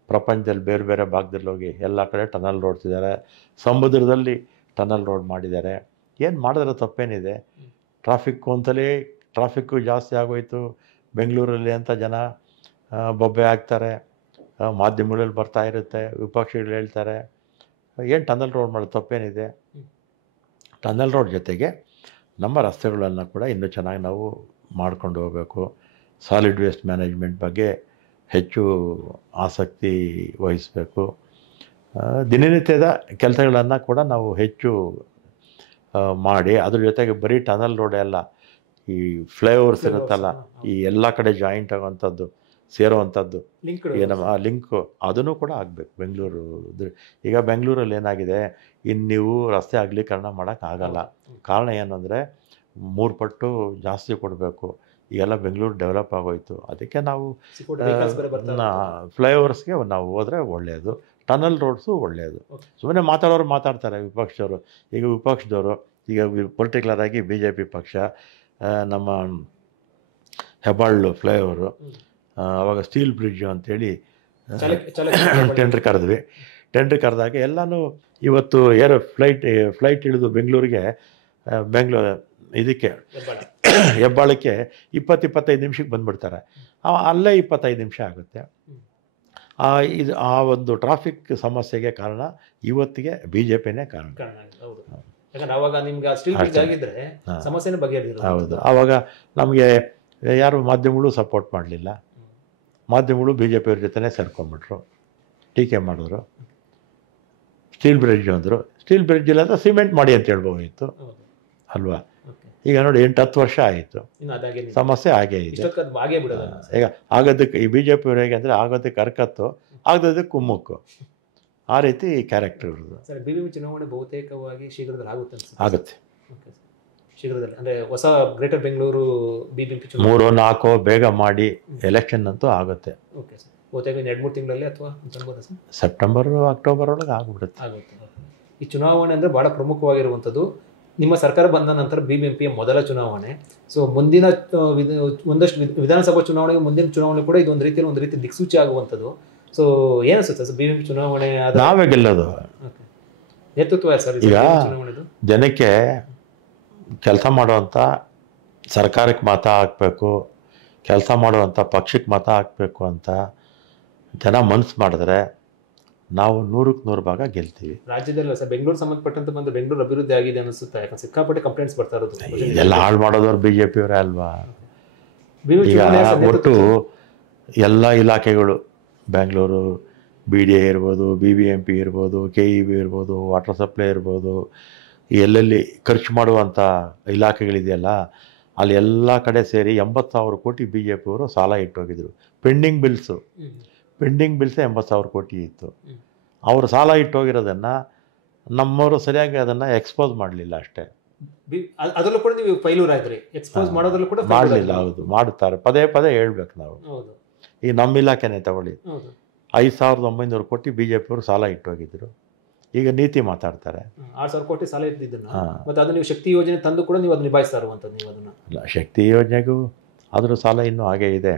ಪ್ರಪಂಚದಲ್ಲಿ ಬೇರೆ ಬೇರೆ ಭಾಗದಲ್ಲಿ ಹೋಗಿ ಎಲ್ಲ ಕಡೆ ಟನಲ್ ರೋಡ್ಸ್ ಇದ್ದಾರೆ. ಸಮುದ್ರದಲ್ಲಿ ಟನಲ್ ರೋಡ್ ಮಾಡಿದ್ದಾರೆ. ಏನು ಮಾಡಿದ್ರೆ ತಪ್ಪೇನಿದೆ? ಟ್ರಾಫಿಕ್ಕು ಜಾಸ್ತಿ ಆಗೋಯ್ತು ಬೆಂಗಳೂರಲ್ಲಿ ಅಂತ ಜನ ಬೊಬ್ಬೆ ಹಾಕ್ತಾರೆ, ಮಾಧ್ಯಮಗಳಲ್ಲಿ ಬರ್ತಾ ಇರುತ್ತೆ, ವಿಪಕ್ಷಗಳು ಹೇಳ್ತಾರೆ. ಏನು ಟನಲ್ ರೋಡ್ ಮಾಡೋದು ತಪ್ಪೇನಿದೆ? ಟನಲ್ ರೋಡ್ ಜೊತೆಗೆ ನಮ್ಮ ರಸ್ತೆಗಳನ್ನು ಕೂಡ ಇನ್ನೂ ಚೆನ್ನಾಗಿ ನಾವು ಮಾಡ್ಕೊಂಡು ಹೋಗಬೇಕು. ಸಾಲಿಡ್ ವೇಸ್ಟ್ ಮ್ಯಾನೇಜ್ಮೆಂಟ್ ಬಗ್ಗೆ ಹೆಚ್ಚು ಆಸಕ್ತಿ ವಹಿಸಬೇಕು. ದಿನನಿತ್ಯದ ಕೆಲಸಗಳನ್ನು ಕೂಡ ನಾವು ಹೆಚ್ಚು ಮಾಡಿ, ಅದ್ರ ಜೊತೆಗೆ ಬರೀ ಟನಲ್ ರೋಡ್ ಎಲ್ಲ, ಈ ಫ್ಲೈಓವರ್ಸ್ ಇರುತ್ತಲ್ಲ, ಈ ಎಲ್ಲ ಕಡೆ ಜಾಯಿಂಟ್ ಆಗುವಂಥದ್ದು, ಸೇರುವಂಥದ್ದು, ಏನಮ್ಮ ಲಿಂಕು, ಅದನ್ನು ಕೂಡ ಆಗಬೇಕು. ಬೆಂಗಳೂರು ಈಗ ಬೆಂಗಳೂರಲ್ಲಿ ಏನಾಗಿದೆ, ಇನ್ನು ನೀವು ರಸ್ತೆ ಅಗಲೀಕರಣ ಮಾಡೋಕ್ಕಾಗಲ್ಲ. ಕಾರಣ ಏನಂದರೆ 3 ಪಟ್ಟು ಜಾಸ್ತಿ ಕೊಡಬೇಕು. ಈಗೆಲ್ಲ ಬೆಂಗಳೂರು ಡೆವಲಪ್ ಆಗೋಯ್ತು. ಅದಕ್ಕೆ ನಾವು ಫ್ಲೈಓವರ್ಸ್ಗೆ ನಾವು ಹೋದರೆ ಒಳ್ಳೆಯದು, ಟನಲ್ ರೋಡ್ಸು ಒಳ್ಳೆಯದು. ಸುಮ್ಮನೆ ಮಾತಾಡೋರು ಮಾತಾಡ್ತಾರೆ ವಿಪಕ್ಷದವರು. ಈಗ ವಿಪಕ್ಷದವರು ಈಗ ಪರ್ಟಿಕ್ಯುಲರಾಗಿ BJP ಪಕ್ಷ ನಮ್ಮ ಹೆಬ್ಬಾಳು ಫ್ಲೈಓವರು ಅವಾಗ ಸ್ಟೀಲ್ ಬ್ರಿಡ್ಜು ಅಂತೇಳಿ ಚಾಲಕ ಟೆಂಡ್ರ್ ಕರೆದ್ವಿ. ಟೆಂಡ್ರ್ ಕರೆದಾಗ ಎಲ್ಲನೂ ಇವತ್ತು ಫ್ಲೈಟ್ ಇಳಿದು ಬೆಂಗಳೂರಿಗೆ ಇದಕ್ಕೆ ಹೆಬ್ಬಾಳಕ್ಕೆ 20-25 ನಿಮಿಷಕ್ಕೆ ಬಂದುಬಿಡ್ತಾರೆ. ಅಲ್ಲೇ 25 ನಿಮಿಷ ಆಗುತ್ತೆ. ಆ ಒಂದು ಟ್ರಾಫಿಕ್ ಸಮಸ್ಯೆಗೆ ಕಾರಣ ಇವತ್ತಿಗೆ BJPನೇ ಕಾರಣ. ಹೌದು. ಆವಾಗ ನಮಗೆ ಯಾರು ಮಾಧ್ಯಮಗಳು ಸಪೋರ್ಟ್ ಮಾಡಲಿಲ್ಲ. ಮಾಧ್ಯಮಗಳು BJPಯವ್ರ ಜೊತೆನೇ ಸೇರ್ಕೊಂಡ್ಬಿಟ್ರು, ಟೀಕೆ ಮಾಡಿದ್ರು. ಸ್ಟೀಲ್ ಬ್ರಿಡ್ಜ್ ಅಂದರು. ಸ್ಟೀಲ್ ಬ್ರಿಡ್ಜ್ ಇಲ್ಲ ಅಂದರೆ ಸಿಮೆಂಟ್ ಮಾಡಿ ಅಂತ ಹೇಳ್ಬೋದಿತ್ತು ಅಲ್ವಾ. ಈಗ ನೋಡಿ 8-10 ವರ್ಷ ಆಯಿತು, ಸಮಸ್ಯೆ ಆಗೇ ಇದೆ. ಈಗ ಆಗೋದಕ್ಕೆ ಈ BJPಯವ್ರು ಹೇಗೆ ಅಂದರೆ ಆಗೋದಕ್ಕೆ ಹರ್ಕತ್ತು, ಆಗೋದಕ್ಕೆ ಕುಮ್ಮಕ್ಕು, ಆ ರೀತಿ ಕ್ಯಾರೆಕ್ಟರ್ ಇರೋದು. ಚುನಾವಣೆ ಬಹುತೇಕವಾಗಿ ಶೀಘ್ರದಲ್ಲಿ ಆಗುತ್ತೆ. ಶೀಘ್ರದಲ್ಲಿ ಅಂದರೆ ಹೊಸ ಗ್ರೇಟರ್ ಬೆಂಗಳೂರು BBMP 3-4 ಬೇಗ ಮಾಡಿ ಎಲೆಕ್ಷನ್ ಅಂತೂ ಆಗುತ್ತೆ. Okay sir. ಬಹುತೇಕ 2-3 ತಿಂಗಳಲ್ಲಿ ಅಥವಾ ಅನ್ಬೋದಾ ಸರ್? ಸೆಪ್ಟೆಂಬರ್ ಅಕ್ಟೋಬರ್ ಒಳಗೆ ಆಗುತ್ತೆ. ಈ ಚುನಾವಣೆ ಅಂದರೆ ಭಾಳ ಪ್ರಮುಖವಾಗಿರುವಂಥದ್ದು. ನಿಮ್ಮ ಸರ್ಕಾರ ಬಂದ ನಂತರ BBMPಯ ಮೊದಲ ಚುನಾವಣೆ. ಸೊ ಮುಂದಿನ ಒಂದಷ್ಟು ವಿಧಾನಸಭಾ ಚುನಾವಣೆಗೆ ಮುಂದಿನ ಚುನಾವಣೆ ಕೂಡ ಇದೊಂದು ರೀತಿಯಲ್ಲಿ ಒಂದು ರೀತಿ ದಿಕ್ಸೂಚಿ ಆಗುವಂಥದ್ದು. ಸೊ ಏನಿಸುತ್ತೆ ಸರ್ BBMP ಚುನಾವಣೆ ನಾವೇ ಗೆಲ್ಲೋದು? ನೇತೃತ್ವ ಸರ್ ಈಗ ಜನಕ್ಕೆ ಕೆಲಸ ಮಾಡುವಂಥ ಸರ್ಕಾರಕ್ಕೆ ಮತ ಹಾಕಬೇಕು, ಕೆಲಸ ಮಾಡುವಂಥ ಪಕ್ಷಕ್ಕೆ ಮತ ಹಾಕಬೇಕು ಅಂತ ಜನ ಮನಸ್ಸು ಮಾಡಿದ್ರೆ ನಾವು 100ಕ್ಕೆ 100 ಭಾಗ ಗೆಲ್ತೀವಿ. ರಾಜ್ಯದಲ್ಲಿ ಸರ್ ಬೆಂಗಳೂರು ಸಂಬಂಧಪಟ್ಟಂತೆ ಬಂದು ಬೆಂಗಳೂರು ಅಭಿವೃದ್ಧಿ ಆಗಿದೆ ಅನಿಸುತ್ತೆ. ಯಾಕಂದ್ರೆ ಸಿಕ್ಕಾಪಟ್ಟೆ ಕಂಪ್ಲೇಂಟ್ಸ್ ಬರ್ತಾ ಇರೋದು. ಎಲ್ಲ ಹಾಳು ಮಾಡೋದವ್ರು BJPಯವರೇ ಅಲ್ವಾ. ಈಗ ಒಟ್ಟು ಎಲ್ಲ ಇಲಾಖೆಗಳು, ಬೆಂಗಳೂರು BDA ಇರ್ಬೋದು, BBMP ಇರ್ಬೋದು, KEB ಇರ್ಬೋದು, ವಾಟರ್ ಸಪ್ಲೈ ಇರ್ಬೋದು, ಎಲ್ಲೆಲ್ಲಿ ಖರ್ಚು ಮಾಡುವಂಥ ಇಲಾಖೆಗಳಿದೆಯಲ್ಲ ಅಲ್ಲಿ ಎಲ್ಲ ಕಡೆ ಸೇರಿ 80,000 ಕೋಟಿ BJPಯವರು ಸಾಲ ಇಟ್ಟೋಗಿದ್ರು. ಪೆಂಡಿಂಗ್ ಬಿಲ್ಸೇ 80,000 ಕೋಟಿ ಇತ್ತು. ಅವರು ಸಾಲ ಇಟ್ಟೋಗಿರೋದನ್ನು ನಮ್ಮವರು ಸರಿಯಾಗಿ ಅದನ್ನು ಎಕ್ಸ್ಪೋಸ್ ಮಾಡಲಿಲ್ಲ ಅಷ್ಟೇ. ಅದರಲ್ಲೂ ಕೂಡ ನೀವು ಫೈಲೂರ್ ಆದ್ರಿ, ಎಕ್ಸ್ಪೋಸ್ ಮಾಡೋದ್ರಲ್ಲೂ ಕೂಡ ಮಾಡಲಿಲ್ಲ. ಹೌದು, ಮಾಡುತ್ತಾರೆ, ಪದೇ ಪದೇ ಹೇಳ್ಬೇಕು ನಾವು. ಈಗ ನಮ್ಮ ಇಲಾಖೆನೇ ತಗೊಳ್ಳಿ, 5,900 ಕೋಟಿ BJPಯವರು ಸಾಲ ಇಟ್ಟೋಗಿದ್ರು. ಈಗ ನೀತಿ ಮಾತಾಡ್ತಾರೆ. 6,000 ಕೋಟಿ ಸಾಲ ಇಟ್ಟಿದ್ದನ್ನು ಮತ್ತೆ ಅದನ್ನು ನೀವು ಶಕ್ತಿ ಯೋಜನೆ ತಂದು ಕೂಡ ನೀವು ಅದನ್ನ ನಿಭಾಯಿಸ್ತಾ ಇರುವಂಥದ್ದು. ನೀವು ಅದನ್ನು ಅಲ್ಲ, ಶಕ್ತಿ ಯೋಜನೆಗೂ ಅದ್ರ ಸಾಲ ಇನ್ನೂ ಹಾಗೇ ಇದೆ.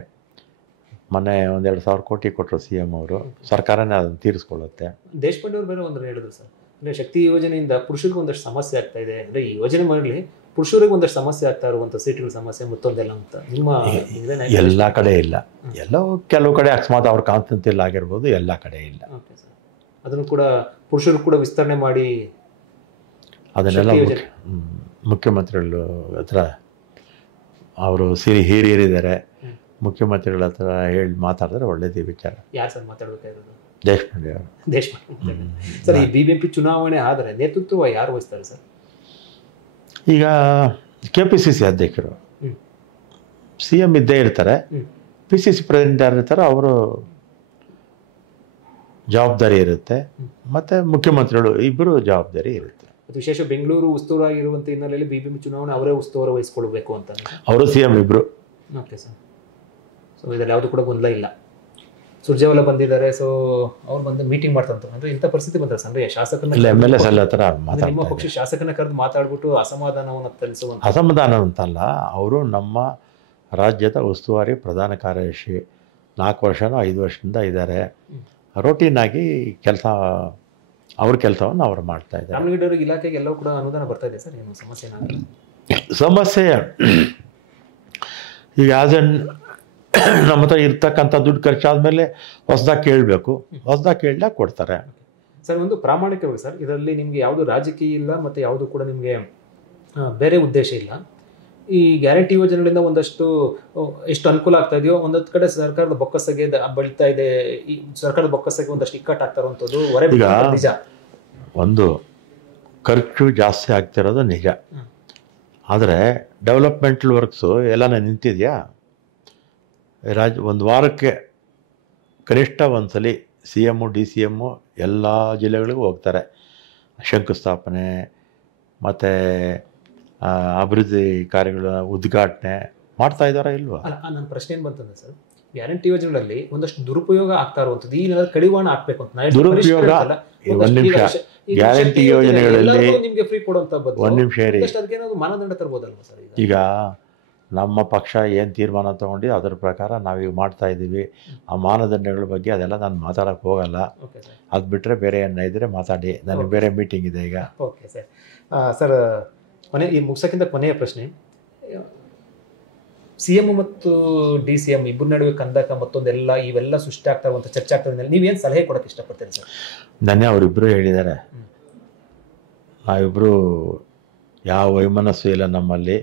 ಮೊನ್ನೆ 1,000 ಕೋಟಿ ಕೊಟ್ಟರು CM ಅವರು, ಸರ್ಕಾರನೇ ಅದನ್ನು ತೀರಿಸ್ಕೊಳ್ಳುತ್ತೆ. ದೇಶಪಾಂಡೆ ಅವರು ಬೇರೆ ಒಂದು ಹೇಳಿದ್ರು ಸರ್, ಅಂದರೆ ಶಕ್ತಿ ಯೋಜನೆಯಿಂದ ಪುರುಷರಿಗೆ ಒಂದಷ್ಟು ಸಮಸ್ಯೆ ಆಗ್ತಾ ಇದೆ, ಅಂದರೆ ಈ ಯೋಜನೆ ಮಾಡಲಿ ಪುರುಷರಿಗೆ ಒಂದಷ್ಟು ಸಮಸ್ಯೆ ಆಗ್ತಾ ಇರುವಂಥ ಸೀಟ್ಗಳ ಸಮಸ್ಯೆ ಮತ್ತೊಂದೆಲ್ಲ ಅಂತ ನಿಮ್ಮ ಎಲ್ಲ ಕಡೆ ಇಲ್ಲ. ಎಲ್ಲೋ ಕೆಲವು ಕಡೆ ಅಕಸ್ಮಾತ್ ಅವ್ರ ಕಾನ್ಸಂತಿಲ್ಲ ಆಗಿರ್ಬೋದು, ಎಲ್ಲ ಕಡೆ ಇಲ್ಲ. Okay sir. ಅದನ್ನು ಕೂಡ ಪುರುಷರು ಕೂಡ ವಿಸ್ತರಣೆ ಮಾಡಿ ಅದನ್ನೆಲ್ಲ ಮುಖ್ಯಮಂತ್ರಿಗಳು ಹತ್ರ ಅವರು ಹಿರಿಯರಿದ್ದಾರೆ, ಮುಖ್ಯಮಂತ್ರಿಗಳ ಹತ್ರ ಹೇಳಿ ಮಾತಾಡಿದ್ರೆ ಒಳ್ಳೇದೇ ವಿಚಾರ. ಯಾರು ಸರ್ ಮಾತಾಡಬೇಕಾಗಿರೋದು? ದೇಶಪಾಂಡೆ ಅವರು. ಸರ್, ಈ BBMP ಚುನಾವಣೆ ಆದರೆ ನೇತೃತ್ವ ಯಾರು ವಹಿಸ್ತಾರೆ ಸರ್? ಈಗ KPCC ಅಧ್ಯಕ್ಷರು, CM ಇದ್ದೇ ಇರ್ತಾರೆ, PCC ಪ್ರೆಸಿಡೆಂಟ್ ಯಾರು ಇರ್ತಾರೋ ಅವರು ಜವಾಬ್ದಾರಿ ಇರುತ್ತೆ, ಮತ್ತು ಮುಖ್ಯಮಂತ್ರಿಗಳು ಇಬ್ಬರು ಜವಾಬ್ದಾರಿ ಇರುತ್ತೆ. ವಿಶೇಷ ಬೆಂಗಳೂರು ಉಸ್ತುವಾರಿರುವಂಥ ಹಿನ್ನೆಲೆಯಲ್ಲಿ BBMP ಚುನಾವಣೆ ಅವರೇ ಉಸ್ತುವಾರಿ ವಹಿಸ್ಕೊಳ್ಬೇಕು ಅಂತ. ಅವರು CM ಇಬ್ಬರು. Okay sir. ಸೊ ಇದರಲ್ಲಿ ಯಾವುದು ಕೂಡ ಗೊಂದಲ ಇಲ್ಲ. ಸುರ್ಜೇವಾಲಾ ಬಂದಿದ್ದಾರೆ, ಸೊ ಅವ್ರು ಬಂದು ಮೀಟಿಂಗ್ ಮಾಡ್ತಂತ ಅಂದರೆ ಇಂಥ ಪರಿಸ್ಥಿತಿ ಬಂದರೆ ಅಂದರೆ ಶಾಸಕನ MLS ಎಲ್ಲ ಥರ ನಿಮ್ಮ ಪಕ್ಷ ಶಾಸಕನ ಕರೆದು ಮಾತಾಡ್ಬಿಟ್ಟು ಅಸಮಾಧಾನವನ್ನು ತರಿಸುವಂಥ. ಅಸಮಾಧಾನ ಅಂತಲ್ಲ, ಅವರು ನಮ್ಮ ರಾಜ್ಯದ ಉಸ್ತುವಾರಿ ಪ್ರಧಾನ ಕಾರ್ಯದರ್ಶಿ 4 ವರ್ಷನೋ 5 ವರ್ಷದಿಂದ ಇದ್ದಾರೆ. ರೋಟೀನ್ ಆಗಿ ಅವ್ರ ಕೆಲಸವನ್ನು ಅವ್ರು ಮಾಡ್ತಾ ಇದ್ದಾರೆ. ರಾಮಲಿಂಗೇಗೌಡರಿಗೆ ಇಲಾಖೆಗೆ ಎಲ್ಲವೂ ಕೂಡ ಅನುದಾನ ಬರ್ತಾ ಇದೆ ಸರ್, ಏನು ಸಮಸ್ಯೆ ಈಗ ನಮ್ಮ ಹತ್ರ ಇರ್ತಕ್ಕಂಥ ದುಡ್ಡು ಖರ್ಚಾದ್ಮೇಲೆ ಹೊಸದಾಗಿ ಕೇಳಬೇಕು, ಹೊಸದಾಗಿ ಕೇಳಿದಾಗ ಕೊಡ್ತಾರೆ ಸರ್. ಒಂದು ಪ್ರಾಮಾಣಿಕವಾಗಿ ಸರ್, ಇದರಲ್ಲಿ ನಿಮಗೆ ಯಾವುದು ರಾಜಕೀಯ ಇಲ್ಲ ಮತ್ತು ಯಾವುದು ಕೂಡ ನಿಮಗೆ ಬೇರೆ ಉದ್ದೇಶ ಇಲ್ಲ. ಈ ಗ್ಯಾರಂಟಿ ಯೋಜನೆಗಳಿಂದ ಒಂದಷ್ಟು ಎಷ್ಟು ಅನುಕೂಲ ಆಗ್ತಾ ಇದೆಯೋ, ಒಂದೊಂದು ಕಡೆ ಸರ್ಕಾರದ ಬೊಕ್ಕಸಗೆ ಬೆಳೀತಾ ಇದೆ, ಈ ಸರ್ಕಾರದ ಬೊಕ್ಕಸಗೆ ಒಂದಷ್ಟು ಇಕ್ಕಟ್ಟು ಆಗ್ತಾ ಇರುವಂಥದ್ದು ನಿಜ. ಒಂದು ಖರ್ಚು ಜಾಸ್ತಿ ಆಗ್ತಿರೋದು ನಿಜ, ಆದರೆ ಡೆವಲಪ್ಮೆಂಟಲ್ ವರ್ಕ್ಸು ಎಲ್ಲನೇ ನಿಂತಿದೆಯಾ? ಒಂದು ವಾರಕ್ಕೆ ಕನಿಷ್ಠ ಒಂದ್ಸಲಿ CM DCM ಎಲ್ಲ ಜಿಲ್ಲೆಗಳಿಗೂ ಹೋಗ್ತಾರೆ, ಶಂಕುಸ್ಥಾಪನೆ ಮತ್ತು ಅಭಿವೃದ್ಧಿ ಕಾರ್ಯಗಳ ಉದ್ಘಾಟನೆ ಮಾಡ್ತಾ ಇದ್ದಾರಾ ಇಲ್ವಾ? ನನ್ನ ಪ್ರಶ್ನೆ ಏನು ಬಂತಂದ್ರೆ ಸರ್, ಗ್ಯಾರಂಟಿ ಯೋಜನೆಗಳಲ್ಲಿ ಒಂದಷ್ಟು ದುರುಪಯೋಗ ಆಗ್ತಾ ಇರುವಂಥದ್ದು, ಈ ಕಡಿವಾಣ ಹಾಕ್ಬೇಕು ಅಂತ. ದುರುಪಯೋಗ ಒಂದು ನಿಮಿಷ, ಗ್ಯಾರಂಟಿ ಯೋಜನೆಗಳಲ್ಲಿ ನಿಮಗೆ ಫ್ರೀ ಕೊಡುವಂಥ ಬದಲು ಒಂದು ನಿಮಿಷ ಇರಿ, ಅದಕ್ಕೇನಾದ್ರು ಮಾನದಂಡ ತರ್ಬೋದಲ್ವ ಸರ್? ಈಗ ನಮ್ಮ ಪಕ್ಷ ಏನು ತೀರ್ಮಾನ ತೊಗೊಂಡು ಅದ್ರ ಪ್ರಕಾರ ನಾವೀಗ ಮಾಡ್ತಾಯಿದ್ದೀವಿ. ಆ ಮಾನದಂಡಗಳ ಬಗ್ಗೆ ಅದೆಲ್ಲ ನಾನು ಮಾತಾಡೋಕ್ಕೆ ಹೋಗಲ್ಲ. Okay sir. ಅದು ಬಿಟ್ಟರೆ ಬೇರೆ ಏನ ಇದ್ದರೆ ಮಾತಾಡಿ, ನನಗೆ ಬೇರೆ ಮೀಟಿಂಗ್ ಇದೆ ಈಗ. Okay sir. ಸರ್, ಈ ಮುಗಿಸೋಕ್ಕಿಂತ ಕೊನೆಯ ಪ್ರಶ್ನೆ, CM ಮತ್ತು DCM ಇಬ್ಬರ ನಡುವೆ ಕಂದಕ ಮತ್ತೊಂದೆಲ್ಲ ಇವೆಲ್ಲ ಸೃಷ್ಟಿ ಆಗ್ತಾ ಇರುವಂಥ ಚರ್ಚೆ ಆಗ್ತದೆ, ನೀವೇನು ಸಲಹೆ ಕೊಡೋಕ್ಕೆ ಇಷ್ಟಪಡ್ತೀರಿ ಸರ್? ನೆನ್ನೆ ಅವರಿಬ್ಬರು ಹೇಳಿದ್ದಾರೆ, ನಾವಿಬ್ಬರು ಯಾವ ವೈಮನಸ್ಸು ಇಲ್ಲ ನಮ್ಮಲ್ಲಿ,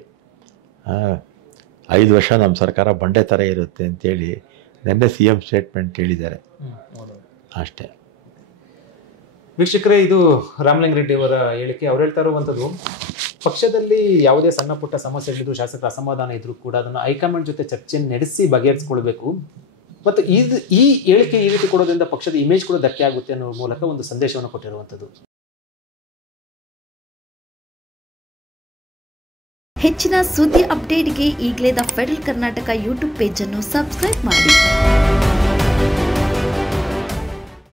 5 ವರ್ಷ ನಮ್ಮ ಸರ್ಕಾರ ಬಂಡೆ ಥರ ಇರುತ್ತೆ ಅಂತೇಳಿ ನೆನ್ನೆ CM ಸ್ಟೇಟ್ಮೆಂಟ್ ಹೇಳಿದ್ದಾರೆ ಅಷ್ಟೇ. ವೀಕ್ಷಕರೇ, ಇದು ರಾಮಲಿಂಗ ರೆಡ್ಡಿ ಅವರ ಹೇಳಿಕೆ. ಅವ್ರು ಹೇಳ್ತಾ ಇರುವಂಥದ್ದು, ಪಕ್ಷದಲ್ಲಿ ಯಾವುದೇ ಸಣ್ಣ ಪುಟ್ಟ ಸಮಸ್ಯೆಗಳಿದ್ರು, ಶಾಸಕರ ಅಸಮಾಧಾನ ಇದ್ರೂ ಕೂಡ ಅದನ್ನು ಹೈಕಮಾಂಡ್ ಜೊತೆ ಚರ್ಚೆಯನ್ನು ನಡೆಸಿ ಬಗೆಹರಿಸಿಕೊಳ್ಬೇಕು. ಮತ್ತು ಈ ಹೇಳಿಕೆ ಈ ರೀತಿ ಕೊಡೋದ್ರಿಂದ ಪಕ್ಷದ ಇಮೇಜ್ ಕೂಡ ಧಕ್ಕೆ ಆಗುತ್ತೆ ಅನ್ನೋ ಮೂಲಕ ಒಂದು ಸಂದೇಶವನ್ನು ಕೊಟ್ಟಿರುವಂಥದ್ದು. ಹೆಚ್ಚಿನ ಸುದ್ದಿ ಅಪ್ಡೇಟ್ಗೆ ಈಗಲೇ the federal Karnataka YouTube page ಅನ್ನು ಸಬ್ಸ್ಕ್ರೈಬ್ ಮಾಡಿ.